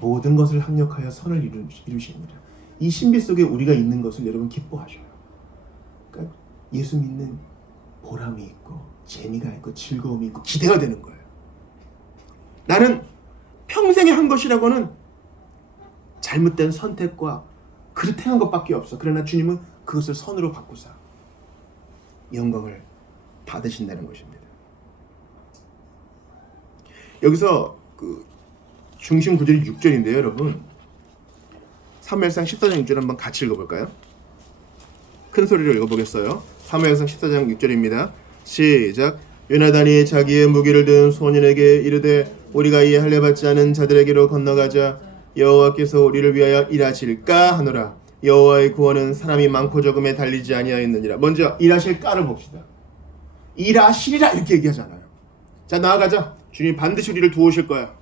모든 것을 합력하여 선을 이루십니다. 이 신비 속에 우리가 있는 것을 여러분 기뻐하셔요. 그러니까 예수 믿는 보람이 있고 재미가 있고 즐거움이 있고 기대가 되는 거예요. 나는 평생에 한 것이라고는 잘못된 선택과 그릇 행한 것밖에 없어. 그러나 주님은 그것을 선으로 바꾸사 영광을 받으신다는 것입니다. 여기서 그 중심 구절이 6절인데요, 여러분. 사무엘상 14장 6절 한번 같이 읽어볼까요? 큰 소리로 읽어보겠어요. 사무엘상 14장 6절입니다. 시작. 요나단이 자기의 무기를 든 소년에게 이르되 우리가 이 할례 받지 않은 자들에게로 건너가자. 여호와께서 우리를 위하여 일하실까 하노라. 여호와의 구원은 사람이 많고 적음에 달리지 아니하였느니라. 먼저 일하실까를 봅시다. 일하시리라 이렇게 얘기하잖아요. 자, 나아가자. 주님 반드시 우리를 도우실 거야.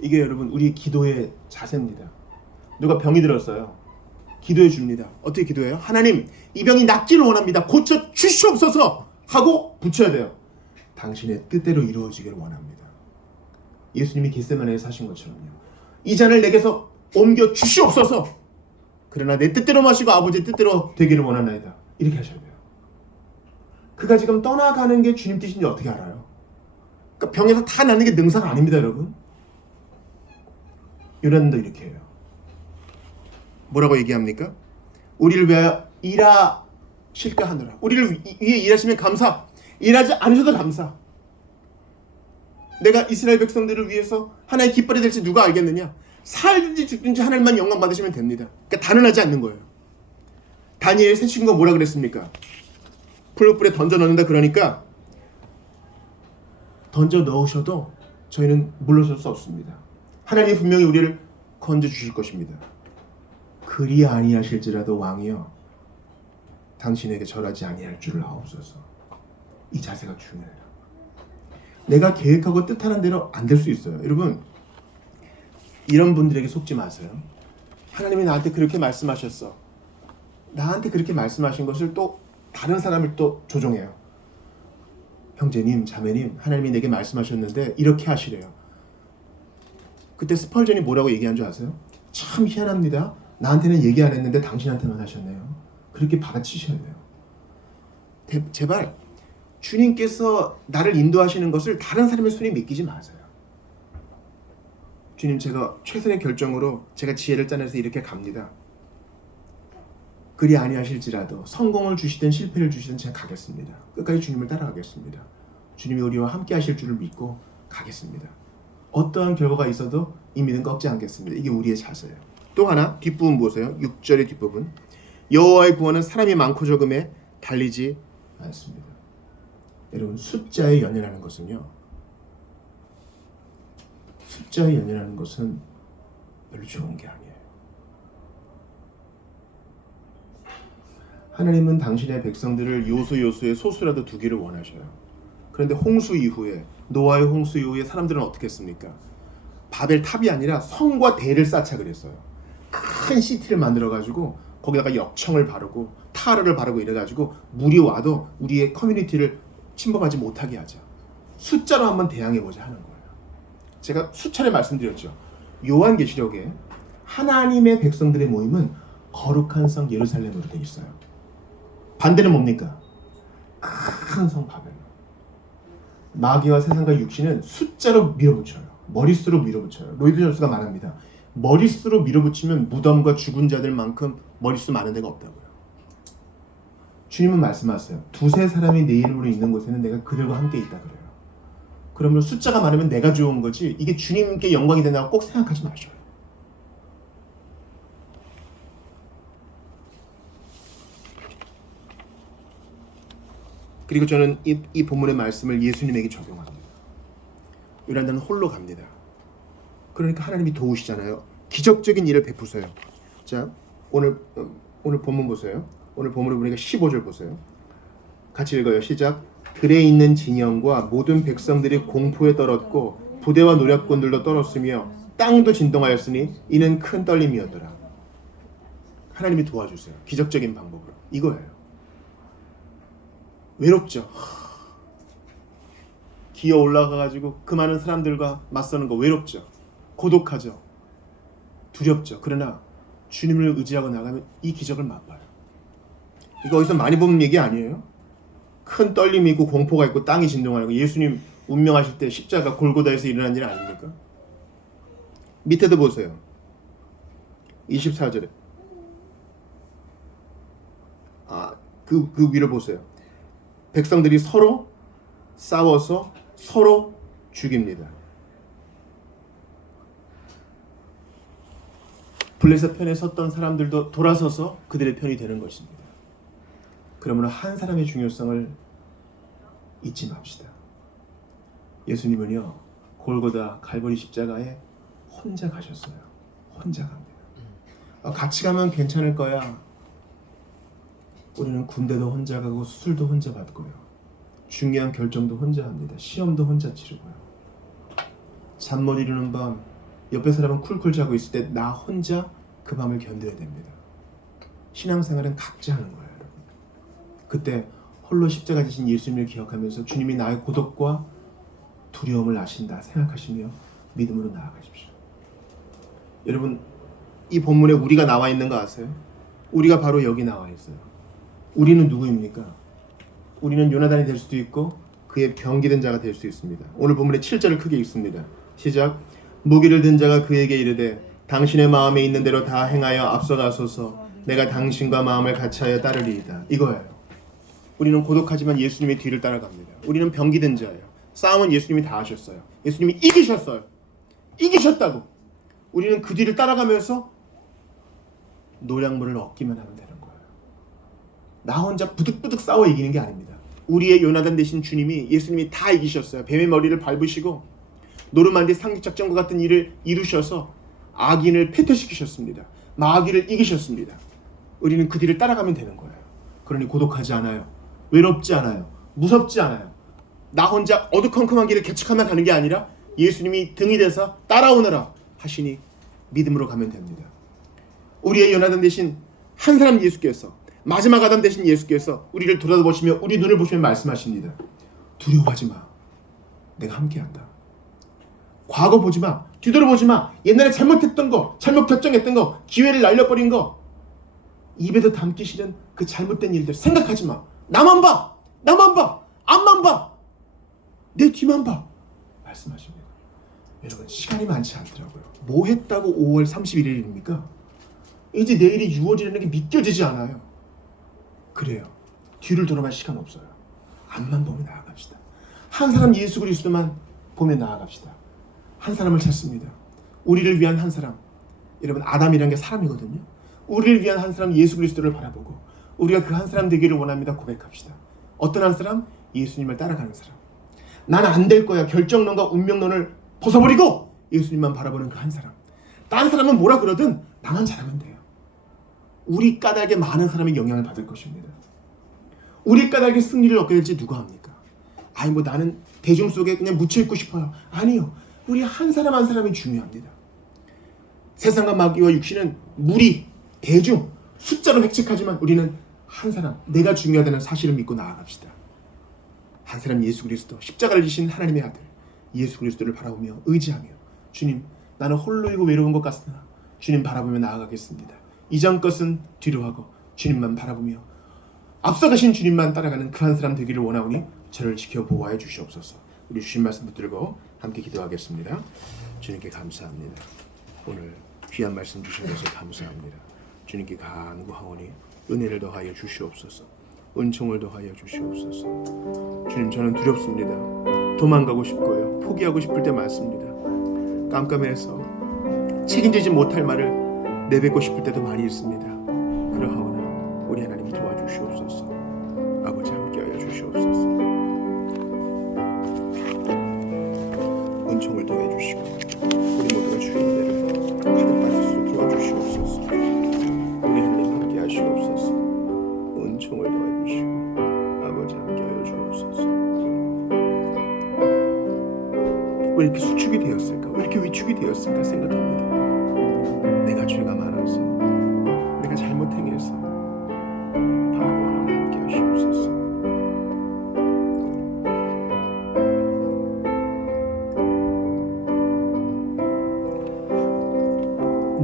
이게 여러분 우리의 기도의 자세입니다. 누가 병이 들었어요. 기도해 줍니다. 어떻게 기도해요? 하나님, 이 병이 낫기를 원합니다. 고쳐 주시옵소서 하고 붙여야 돼요. 당신의 뜻대로 이루어지기를 원합니다. 예수님이 겟세마네에서 하신 것처럼요. 이 잔을 내게서 옮겨 주시옵소서. 그러나 내 뜻대로 마시고 아버지의 뜻대로 되기를 원하나이다. 이렇게 하셔야 돼요. 그가 지금 떠나가는 게 주님 뜻인지 어떻게 알아요? 그러니까 병에서 다 낫는 게 능사가 아닙니다, 여러분. 요나단도 이렇게 해요. 뭐라고 얘기합니까? 우리를 위하여 일하실까 하노라. 우리를 위해 일하시면 감사. 일하지 않으셔도 감사. 내가 이스라엘 백성들을 위해서 하나의 깃발이 될지 누가 알겠느냐? 살든지 죽든지 하나님만 영광 받으시면 됩니다. 그러니까 단언하지 않는 거예요. 다니엘 세 친구가 뭐라 그랬습니까? 풀무불에 던져 넣는다 그러니까 던져 넣으셔도 저희는 물러설 수 없습니다. 하나님이 분명히 우리를 건져 주실 것입니다. 그리 아니하실지라도 왕이여 당신에게 절하지 아니할 줄을 아옵소서. 이 자세가 중요해요. 내가 계획하고 뜻하는 대로 안 될 수 있어요. 여러분, 이런 분들에게 속지 마세요. 하나님이 나한테 그렇게 말씀하셨어. 나한테 그렇게 말씀하신 것을 또 다른 사람을 또 조종해요. 형제님, 자매님, 하나님이 내게 말씀하셨는데 이렇게 하시래요. 그때 스펄전이 뭐라고 얘기한 줄 아세요? 참 희한합니다. 나한테는 얘기 안 했는데 당신한테만 하셨네요. 그렇게 받아치셔야 돼요. 제발 주님께서 나를 인도하시는 것을 다른 사람의 손에 맡기지 마세요. 주님, 제가 최선의 결정으로 제가 지혜를 짜내서 이렇게 갑니다. 그리 아니하실지라도 성공을 주시든 실패를 주시든 제가 가겠습니다. 끝까지 주님을 따라가겠습니다. 주님이 우리와 함께 하실 줄을 믿고 가겠습니다. 어떠한 결과가 있어도 이 믿음 꺾지 않겠습니다. 이게 우리의 자세예요. 또 하나 뒷부분 보세요. 6절의 뒷부분. 여호와의 구원은 사람이 많고 적음에 달리지 않습니다. 여러분, 숫자에 연연하는 것은요. 숫자에 연연하는 것은 별로 좋은 게 아니에요. 하나님은 당신의 백성들을 요소요소에 소수라도 두기를 원하셔요. 그런데 홍수 이후에, 노아의 홍수 이후에 사람들은 어떻게 했습니까? 바벨 탑이 아니라 성과 대를 쌓자 그랬어요. 큰 시티를 만들어가지고 거기다가 역청을 바르고 타르를 바르고 이래가지고 물이 와도 우리의 커뮤니티를 침범하지 못하게 하자. 숫자로 한번 대항해보자 하는 거예요. 제가 수차례 말씀드렸죠. 요한계시록에 하나님의 백성들의 모임은 거룩한 성 예루살렘으로 되어 있어요. 반대는 뭡니까? 큰 성 바벨. 마귀와 세상과 육신은 숫자로 밀어붙여요. 머릿수로 밀어붙여요. 로이드 존스가 말합니다. 머릿수로 밀어붙이면 무덤과 죽은 자들만큼 머릿수 많은 데가 없다고요. 주님은 말씀하세요. 두세 사람이 내 이름으로 있는 곳에는 내가 그들과 함께 있다 그래요. 그러면 숫자가 많으면 내가 좋은 거지 이게 주님께 영광이 된다고 꼭 생각하지 마셔요. 그리고 저는 이 본문의 말씀을 예수님에게 적용합니다. 요나단은 홀로 갑니다. 그러니까 하나님이 도우시잖아요. 기적적인 일을 베푸세요. 자, 오늘 본문 보세요. 오늘 본문을 보니까 15절 보세요. 같이 읽어요. 시작. 들에 있는 진영과 모든 백성들이 공포에 떨었고 부대와 노략군들도 떨었으며 땅도 진동하였으니 이는 큰 떨림이었더라. 하나님이 도와주세요. 기적적인 방법으로. 이거예요. 외롭죠. 기어 올라가가지고 그 많은 사람들과 맞서는 거 외롭죠. 고독하죠. 두렵죠. 그러나 주님을 의지하고 나가면 이 기적을 맛봐요. 이거 어디서 많이 보는 얘기 아니에요? 큰 떨림이 있고 공포가 있고 땅이 진동하고 예수님 운명하실 때 십자가 골고다에서 일어난 일 아닙니까? 밑에도 보세요. 24절에 그 위를 보세요. 백성들이 서로 싸워서 서로 죽입니다. 블레셋 편에 섰던 사람들도 돌아서서 그들의 편이 되는 것입니다. 그러므로 한 사람의 중요성을 잊지 맙시다. 예수님은요, 골고다 갈보리 십자가에 혼자 가셨어요. 혼자 갑니다. 같이 가면 괜찮을 거야. 우리는 군대도 혼자 가고 수술도 혼자 받고요. 중요한 결정도 혼자 합니다. 시험도 혼자 치르고요. 잠 못 이루는 밤 옆에 사람은 쿨쿨 자고 있을 때 나 혼자 그 밤을 견뎌야 됩니다. 신앙생활은 각자 하는 거예요, 여러분. 그때 홀로 십자가 지신 예수님을 기억하면서 주님이 나의 고독과 두려움을 아신다 생각하시며 믿음으로 나아가십시오. 여러분, 이 본문에 우리가 나와 있는 거 아세요? 우리가 바로 여기 나와 있어요. 우리는 누구입니까? 우리는 요나단이 될 수도 있고 그의 병기된 자가 될 수 있습니다. 오늘 본문에 7절을 크게 읽습니다. 시작. 무기를 든 자가 그에게 이르되 당신의 마음에 있는 대로 다 행하여 앞서가소서. 내가 당신과 마음을 같이하여 따르리이다. 이거예요. 우리는 고독하지만 예수님의 뒤를 따라갑니다. 우리는 병기된 자예요. 싸움은 예수님이 다 하셨어요. 예수님이 이기셨어요. 이기셨다고. 우리는 그 뒤를 따라가면서 노량물을 얻기만 하면 되는 거예요. 나 혼자 부득부득 싸워 이기는 게 아닙니다. 우리의 요나단 되신 주님이, 예수님이 다 이기셨어요. 뱀의 머리를 밟으시고 노르만디 상륙작전과 같은 일을 이루셔서 악인을 패퇴시키셨습니다. 마귀를 이기셨습니다. 우리는 그 뒤를 따라가면 되는 거예요. 그러니 고독하지 않아요. 외롭지 않아요. 무섭지 않아요. 나 혼자 어두컴컴한 길을 개척하며 가는 게 아니라 예수님이 등이 돼서 따라오너라 하시니 믿음으로 가면 됩니다. 우리의 요나단 되신 한 사람 예수께서, 마지막 아담 되신 예수께서 우리를 돌아보시며 우리 눈을 보시며 말씀하십니다. 두려워하지 마. 내가 함께한다. 과거 보지 마. 뒤돌아보지 마. 옛날에 잘못했던 거, 잘못 결정했던 거, 기회를 날려버린 거, 입에도 담기 싫은 그 잘못된 일들 생각하지 마. 나만 봐. 나만 봐. 앞만 봐. 내 뒤만 봐. 말씀하십니다. 여러분, 시간이 많지 않더라고요. 뭐 했다고 5월 31일입니까? 이제 내일이 6월이라는 게 믿겨지지 않아요. 그래요. 뒤를 돌아볼 시간 없어요. 앞만 보며 나아갑시다. 한 사람 예수 그리스도만 보며 나아갑시다. 한 사람을 찾습니다. 우리를 위한 한 사람. 여러분, 아담이라는 게 사람이거든요. 우리를 위한 한 사람 예수 그리스도를 바라보고 우리가 그 한 사람 되기를 원합니다. 고백합시다. 어떤 한 사람? 예수님을 따라가는 사람. 난 안 될 거야. 결정론과 운명론을 벗어버리고 예수님만 바라보는 그 한 사람. 다른 사람은 뭐라 그러든 나만 잘하면 돼요. 우리 까닭에 많은 사람이 영향을 받을 것입니다. 우리 까닭에 승리를 얻게 될지 누가 합니까? 아니 뭐 나는 대중 속에 그냥 묻혀있고 싶어요. 아니요. 우리 한 사람 한 사람이 중요합니다. 세상과 마귀와 육신은 무리, 대중, 숫자로 획책하지만 우리는 한 사람, 내가 중요하다는 사실을 믿고 나아갑시다. 한 사람 예수 그리스도, 십자가를 지신 하나님의 아들 예수 그리스도를 바라보며 의지하며 주님, 나는 홀로이고 외로운 것 같으나 주님 바라보며 나아가겠습니다. 이전 것은 뒤로 하고 주님만 바라보며 앞서가신 주님만 따라가는 그 한 사람 되기를 원하오니 저를 지켜 보호하여 주시옵소서. 우리 주신 말씀 붙들고 함께 기도하겠습니다. 주님께 감사합니다. 오늘 귀한 말씀 주셔서 감사합니다. 주님께 간구하오니 은혜를 더하여 주시옵소서. 은총을 더하여 주시옵소서. 주님, 저는 두렵습니다. 도망가고 싶고요. 포기하고 싶을 때 많습니다. 깜깜해서 책임지지 못할 말을 내뱉고 싶을 때도 많이 있습니다. 그러하오나 우리 하나님이 도와주시옵소서. 아버지 함께하여 주시옵소서. 은총을 더해 주시고 우리 모두가 주의 은혜를 가득 받을 수 있도록 도와주시옵소서. 우리 하나님 함께 하시옵소서. 은총을 더해 주시고 아버지 함께하여 주옵소서. 왜 이렇게 수축이 되었을까? 왜 이렇게 위축이 되었을까 생각합니다. 내가 죄가 많아서, 내가 잘못 행해서 바라고 하나님 함께 하시옵소서.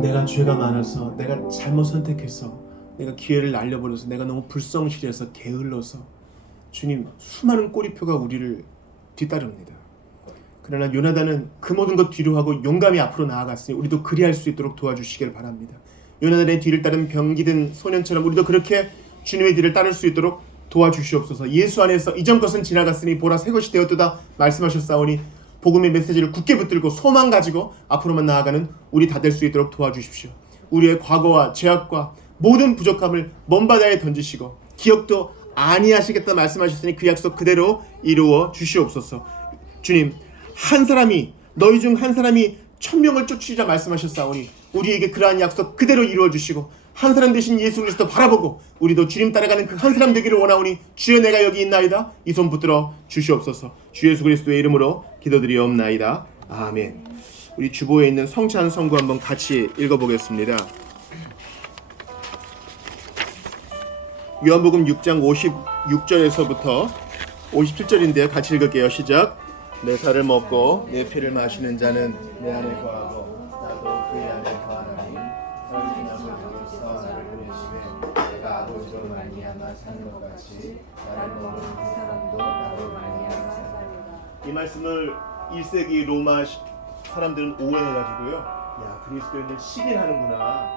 내가 죄가 많아서, 내가 잘못 선택해서, 내가 기회를 날려버려서, 내가 너무 불성실해서 게을러서 주님, 수많은 꼬리표가 우리를 뒤따릅니다. 그러나 요나단은 그 모든 것 뒤로 하고 용감히 앞으로 나아갔으니 우리도 그리할 수 있도록 도와주시길 바랍니다. 요나단의 뒤를 따른 병기든 소년처럼 우리도 그렇게 주님의 뒤를 따를 수 있도록 도와주시옵소서. 예수 안에서 이전 것은 지나갔으니 보라 새 것이 되었도다 말씀하셨사오니 복음의 메시지를 굳게 붙들고 소망 가지고 앞으로만 나아가는 우리 다 될 수 있도록 도와주십시오. 우리의 과거와 죄악과 모든 부족함을 먼 바다에 던지시고 기억도 아니하시겠다 말씀하셨으니 그 약속 그대로 이루어 주시옵소서. 주님, 한 사람이 너희 중 한 사람이 1000명을 쫓으리라 말씀하셨사오니 우리에게 그러한 약속 그대로 이루어 주시고 한 사람 되신 예수 그리스도 바라보고 우리도 주님 따라가는 그 한 사람 되기를 원하오니 주여 내가 여기 있나이다. 이 손 붙들어 주시옵소서. 주 예수 그리스도의 이름으로 기도드리옵나이다. 아멘. 우리 주보에 있는 성찬 성구 한번 같이 읽어보겠습니다. 요한복음 6장 56절에서부터 57절인데 같이 읽을게요. 시작. 내 살을 먹고 내 피를 마시는 자는 내 안에 거하고 나도 그의 안에 거하나니 너희 아버지로서 나를 보내시되 내가 아버지로 말미암아 사는 것 같이 나를 먹는 그 사람도 나로 말미암아 살리라. 이 말씀을 1세기 로마 사람들은 오해해가지고요, 야, 그리스도인들 식인하는구나,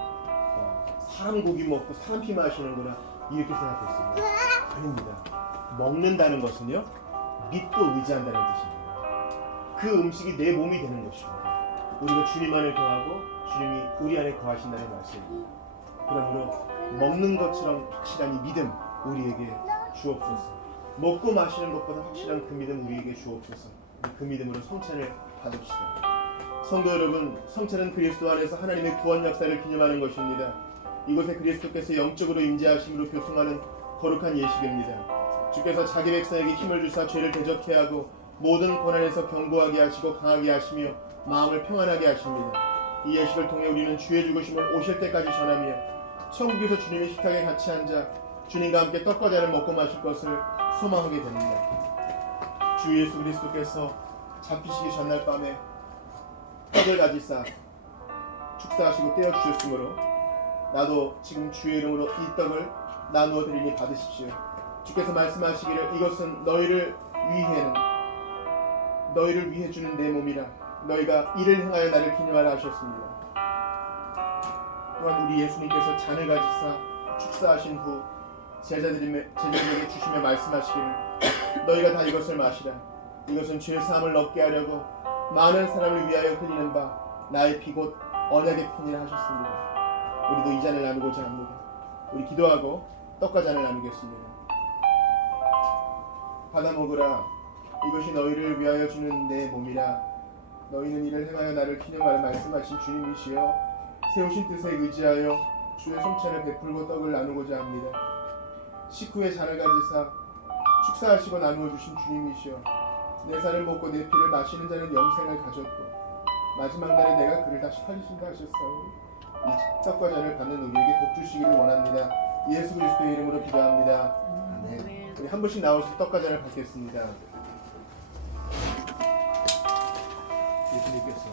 사람 고기 먹고 사람 피 마시는구나 이렇게 생각했어요. 아닙니다. 먹는다는 것은요, 믿고 의지한다는 뜻입니다. 그 음식이 내 몸이 되는 것입니다. 우리가 주님 안에 거하고 주님이 우리 안에 거하신다는 말씀입니다. 그러므로 먹는 것처럼 확실한 이 믿음 우리에게 주옵소서. 먹고 마시는 것보다 확실한 그 믿음 우리에게 주옵소서. 그 믿음으로 성찬을 받읍시다. 성도 여러분, 성찬은 그리스도 안에서 하나님의 구원 역사를 기념하는 것입니다. 이곳에 그리스도께서 영적으로 임재하심으로 교통하는 거룩한 예식입니다. 주께서 자기 백성에게 힘을 주사 죄를 대적케 하고 모든 고난에서 견고하게 하시고 강하게 하시며 마음을 평안하게 하십니다. 이 예식을 통해 우리는 주의 죽으심을 오실 때까지 전하며 천국에서 주님의 식탁에 같이 앉아 주님과 함께 떡과 잔을 먹고 마실 것을 소망하게 됩니다. 주 예수 그리스도께서 잡히시기 전날 밤에 떡을 가지사 축사하시고 떼어 주셨으므로 나도 지금 주의 이름으로 이 떡을 나누어 드리니 받으십시오. 주께서 말씀하시기를 이것은 너희를 위해 주는 내 몸이라. 너희가 이를 행하여 나를 기념하라 하셨습니다. 또한 우리 예수님께서 잔을 가지사 축사하신 후 제자들에게 주시며 말씀하시기를 너희가 다 이것을 마시라. 이것은 죄 사함을 얻게 하려고 많은 사람을 위하여 흘리는 바 나의 피 곧 언약의 피니라 하셨습니다. 우리도 이 잔을 나누고자 합니다. 우리 기도하고 떡과 잔을 나누겠습니다. 받아 먹으라. 이것이 너희를 위하여 주는 내 몸이라. 너희는 이를 행하여 나를 기념하라 말씀하신 주님이시여 세우신 뜻에 의지하여 주의 성찬을 베풀고 떡을 나누고자 합니다. 식후에 잔을 가지사 축사하시고 나누어 주신 주님이시여 내 살을 먹고 내 피를 마시는 자는 영생을 가졌고 마지막 날에 내가 그를 다시 살리신다 하셨사오니 이 떡과 잔을 받는 우리에게 복 주시기를 원합니다. 예수 그리스도의 이름으로 기도합니다. 아멘. 우리 한 분씩 나오셔서 떡과 잔을 받겠습니다. 예수님께서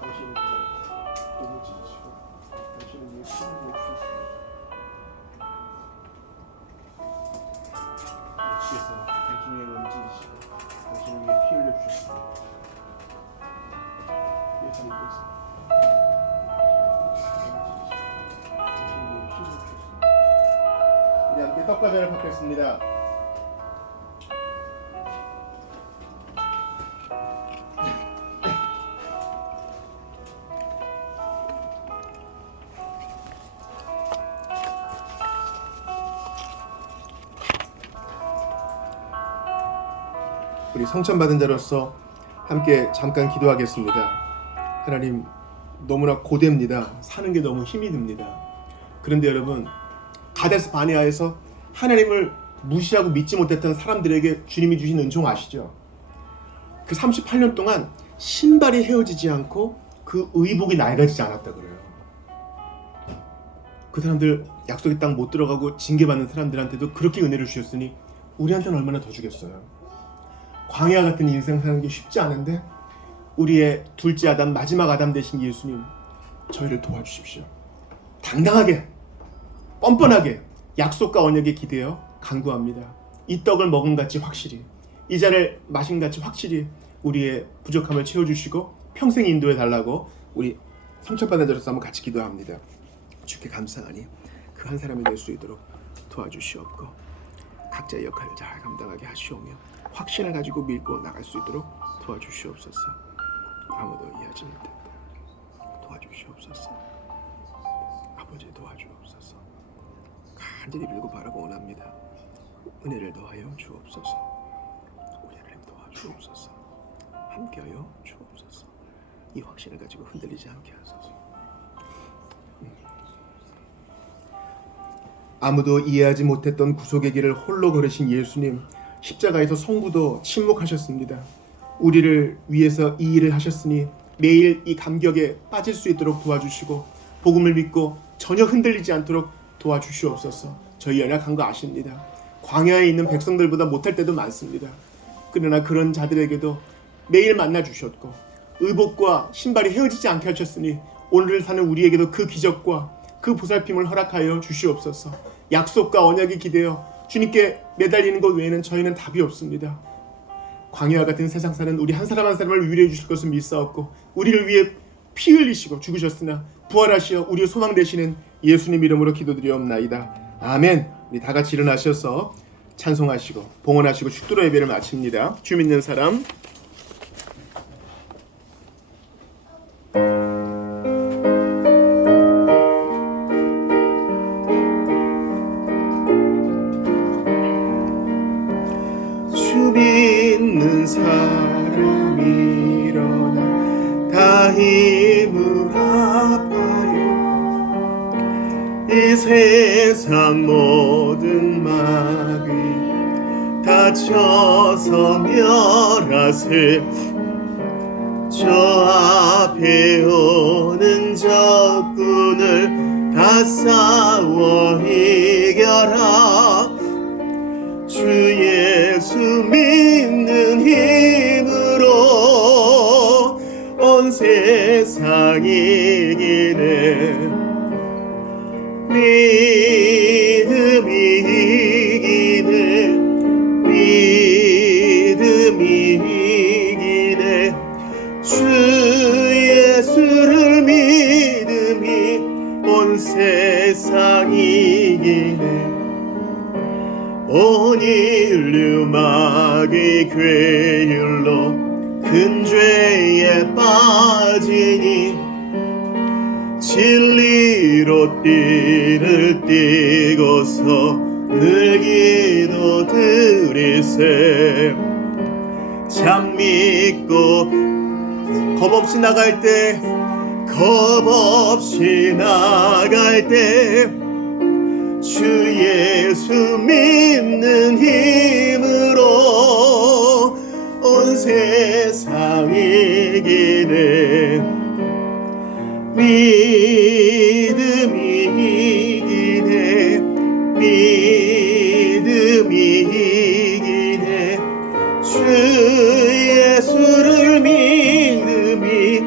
당신을 위해 몸을 찢으시고 당신을 위해 피 흘려 주셨습니다. 예수님께서 당신을 위해 몸을 찢으시고 당신을 위해 피 흘려 우리 함께 떡과 잔을 받겠습니다. 우리 성찬 받은 자로서 함께 잠깐 기도하겠습니다. 하나님, 너무나 고됩니다. 사는 게 너무 힘이 듭니다. 그런데 여러분, 가데스 바네아에서 하나님을 무시하고 믿지 못했던 사람들에게 주님이 주신 은총 아시죠? 그 38년 동안 신발이 헤어지지 않고 그 의복이 낡아지지 않았다 그래요. 그 사람들 약속의 땅 못 들어가고 징계받는 사람들한테도 그렇게 은혜를 주셨으니 우리한테는 얼마나 더 주겠어요. 광야 같은 인생 사는 게 쉽지 않은데 우리의 둘째 아담, 마지막 아담 되신 예수님, 저희를 도와주십시오. 당당하게, 뻔뻔하게 약속과 언약에 기대어 간구합니다. 이 떡을 먹은 같이 확실히, 이 잔을 마신 같이 확실히 우리의 부족함을 채워주시고 평생 인도해 달라고 우리 상처받은 자로서 한번 같이 기도합니다. 주께 감사하니 그 한 사람이 될 수 있도록 도와주시옵고 각자의 역할을 잘 감당하게 하시오며 확신을 가지고 밀고 나갈 수 있도록 도와주시옵소서. 아무도 이해하지 못했다. 도와주시옵소서. 아버지 도와주옵소서. 간절히 빌고 바라고 원합니다. 은혜를 더하여 주옵소서. 우리 하나님 도와주옵소서. 함께하여 주옵소서. 이 확신을 가지고 흔들리지 않게 하소서. 아무도 이해하지 못했던 구속의 길을 홀로 걸으신 예수님, 십자가에서 성부도 침묵하셨습니다. 우리를 위해서 이 일을 하셨으니 매일 이 감격에 빠질 수 있도록 도와주시고 복음을 믿고 전혀 흔들리지 않도록 도와주시옵소서. 저희 연약한 거 아십니다. 광야에 있는 백성들보다 못할 때도 많습니다. 그러나 그런 자들에게도 매일 만나 주셨고 의복과 신발이 헤어지지 않게 하셨으니 오늘을 사는 우리에게도 그 기적과 그 보살핌을 허락하여 주시옵소서. 약속과 언약에 기대어 주님께 매달리는 것 외에는 저희는 답이 없습니다. 광야와 같은 세상 사는 우리 한 사람 한 사람을 위로해 주실 것을 믿사옵고 우리를 위해 피 흘리시고 죽으셨으나 부활하시어 우리의 소망 되시는 예수님 이름으로 기도드리옵나이다. 아멘. 우리 다 같이 일어나셔서 찬송하시고 봉헌하시고 축도로 예배를 마칩니다. 주 믿는 사람. 믿는 사람 일어나 다 힘을 합하여 이 세상 모든 마귀 다쳐서 멸하세. 저 앞에 오는 적군을 다 싸워 이겨라. 주 예수 믿는 힘으로 온 세상 이기네. 믿음이 이기네. 믿음이 이기네. 주 예수를 믿음이 온 세상 이기네. 온 인류 마귀 괴율로 큰 죄에 빠지니 진리로 띠를 띠고서 늘 기도 드리세. 참 믿고 겁없이 나갈 때 겁없이 나갈 때 주 예수 믿는 힘으로 온 세상 이기네. 믿음이 이기네. 믿음이 이기네. 주 예수를 믿음이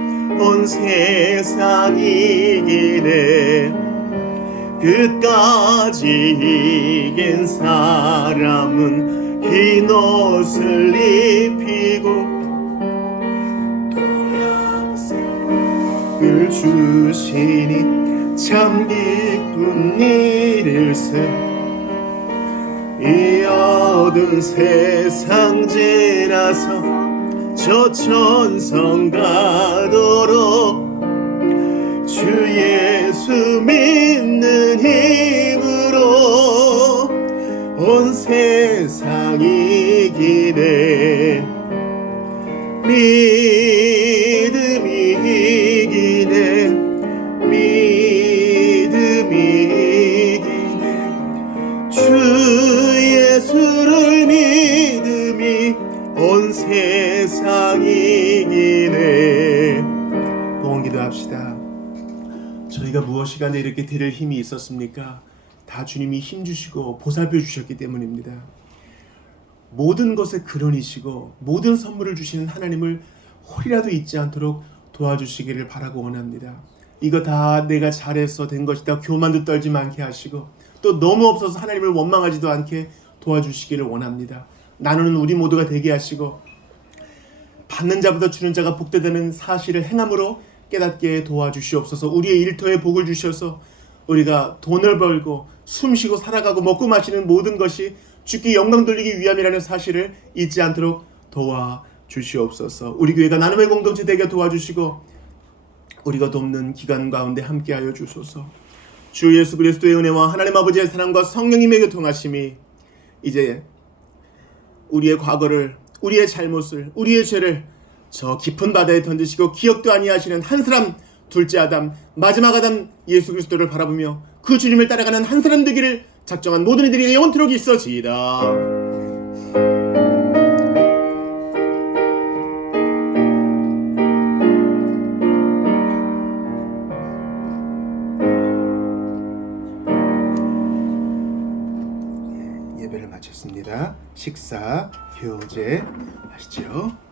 온 세상 이기네. 끝까지 이긴 사람은 흰 옷을 입히고 을 주시니 참 기쁜 일일세. 이 어두운 세상 지나서 저 천성 가도록 주 예수 믿는 힘으로 온 세상 이기네. 믿음이 이기네. 믿음이 이기네. 주 예수를 믿음이 온 세상 이기네. 봉헌 기도합시다. 저희가 무엇이간에 이렇게 드릴 힘이 있었습니까? 다 주님이 힘주시고 보살펴 주셨기 때문입니다. 모든 것의 근원이시고 모든 선물을 주시는 하나님을 홀이라도 잊지 않도록 도와주시기를 바라고 원합니다. 이거 다 내가 잘해서 된 것이다 교만도 떨지 않게 하시고 또 너무 없어서 하나님을 원망하지도 않게 도와주시기를 원합니다. 나누는 우리 모두가 되게 하시고 받는 자보다 주는 자가 복되다는 사실을 행함으로 깨닫게 도와주시옵소서. 우리의 일터에 복을 주셔서 우리가 돈을 벌고 숨쉬고 살아가고 먹고 마시는 모든 것이 주께 영광 돌리기 위함이라는 사실을 잊지 않도록 도와주시옵소서. 우리 교회가 나눔의 공동체 되게 도와주시고 우리가 돕는 기간 가운데 함께하여 주소서. 주 예수 그리스도의 은혜와 하나님 아버지의 사랑과 성령님의 교통하심이 이제 우리의 과거를, 우리의 잘못을, 우리의 죄를 저 깊은 바다에 던지시고 기억도 아니하시는 한 사람, 둘째 아담, 마지막 아담 예수 그리스도를 바라보며 그 주님을 따라가는 한 사람 되기를 작정한 모든 이들이 영원토록 있어지이다. 예배를 마쳤습니다. 식사, 교제 하시죠.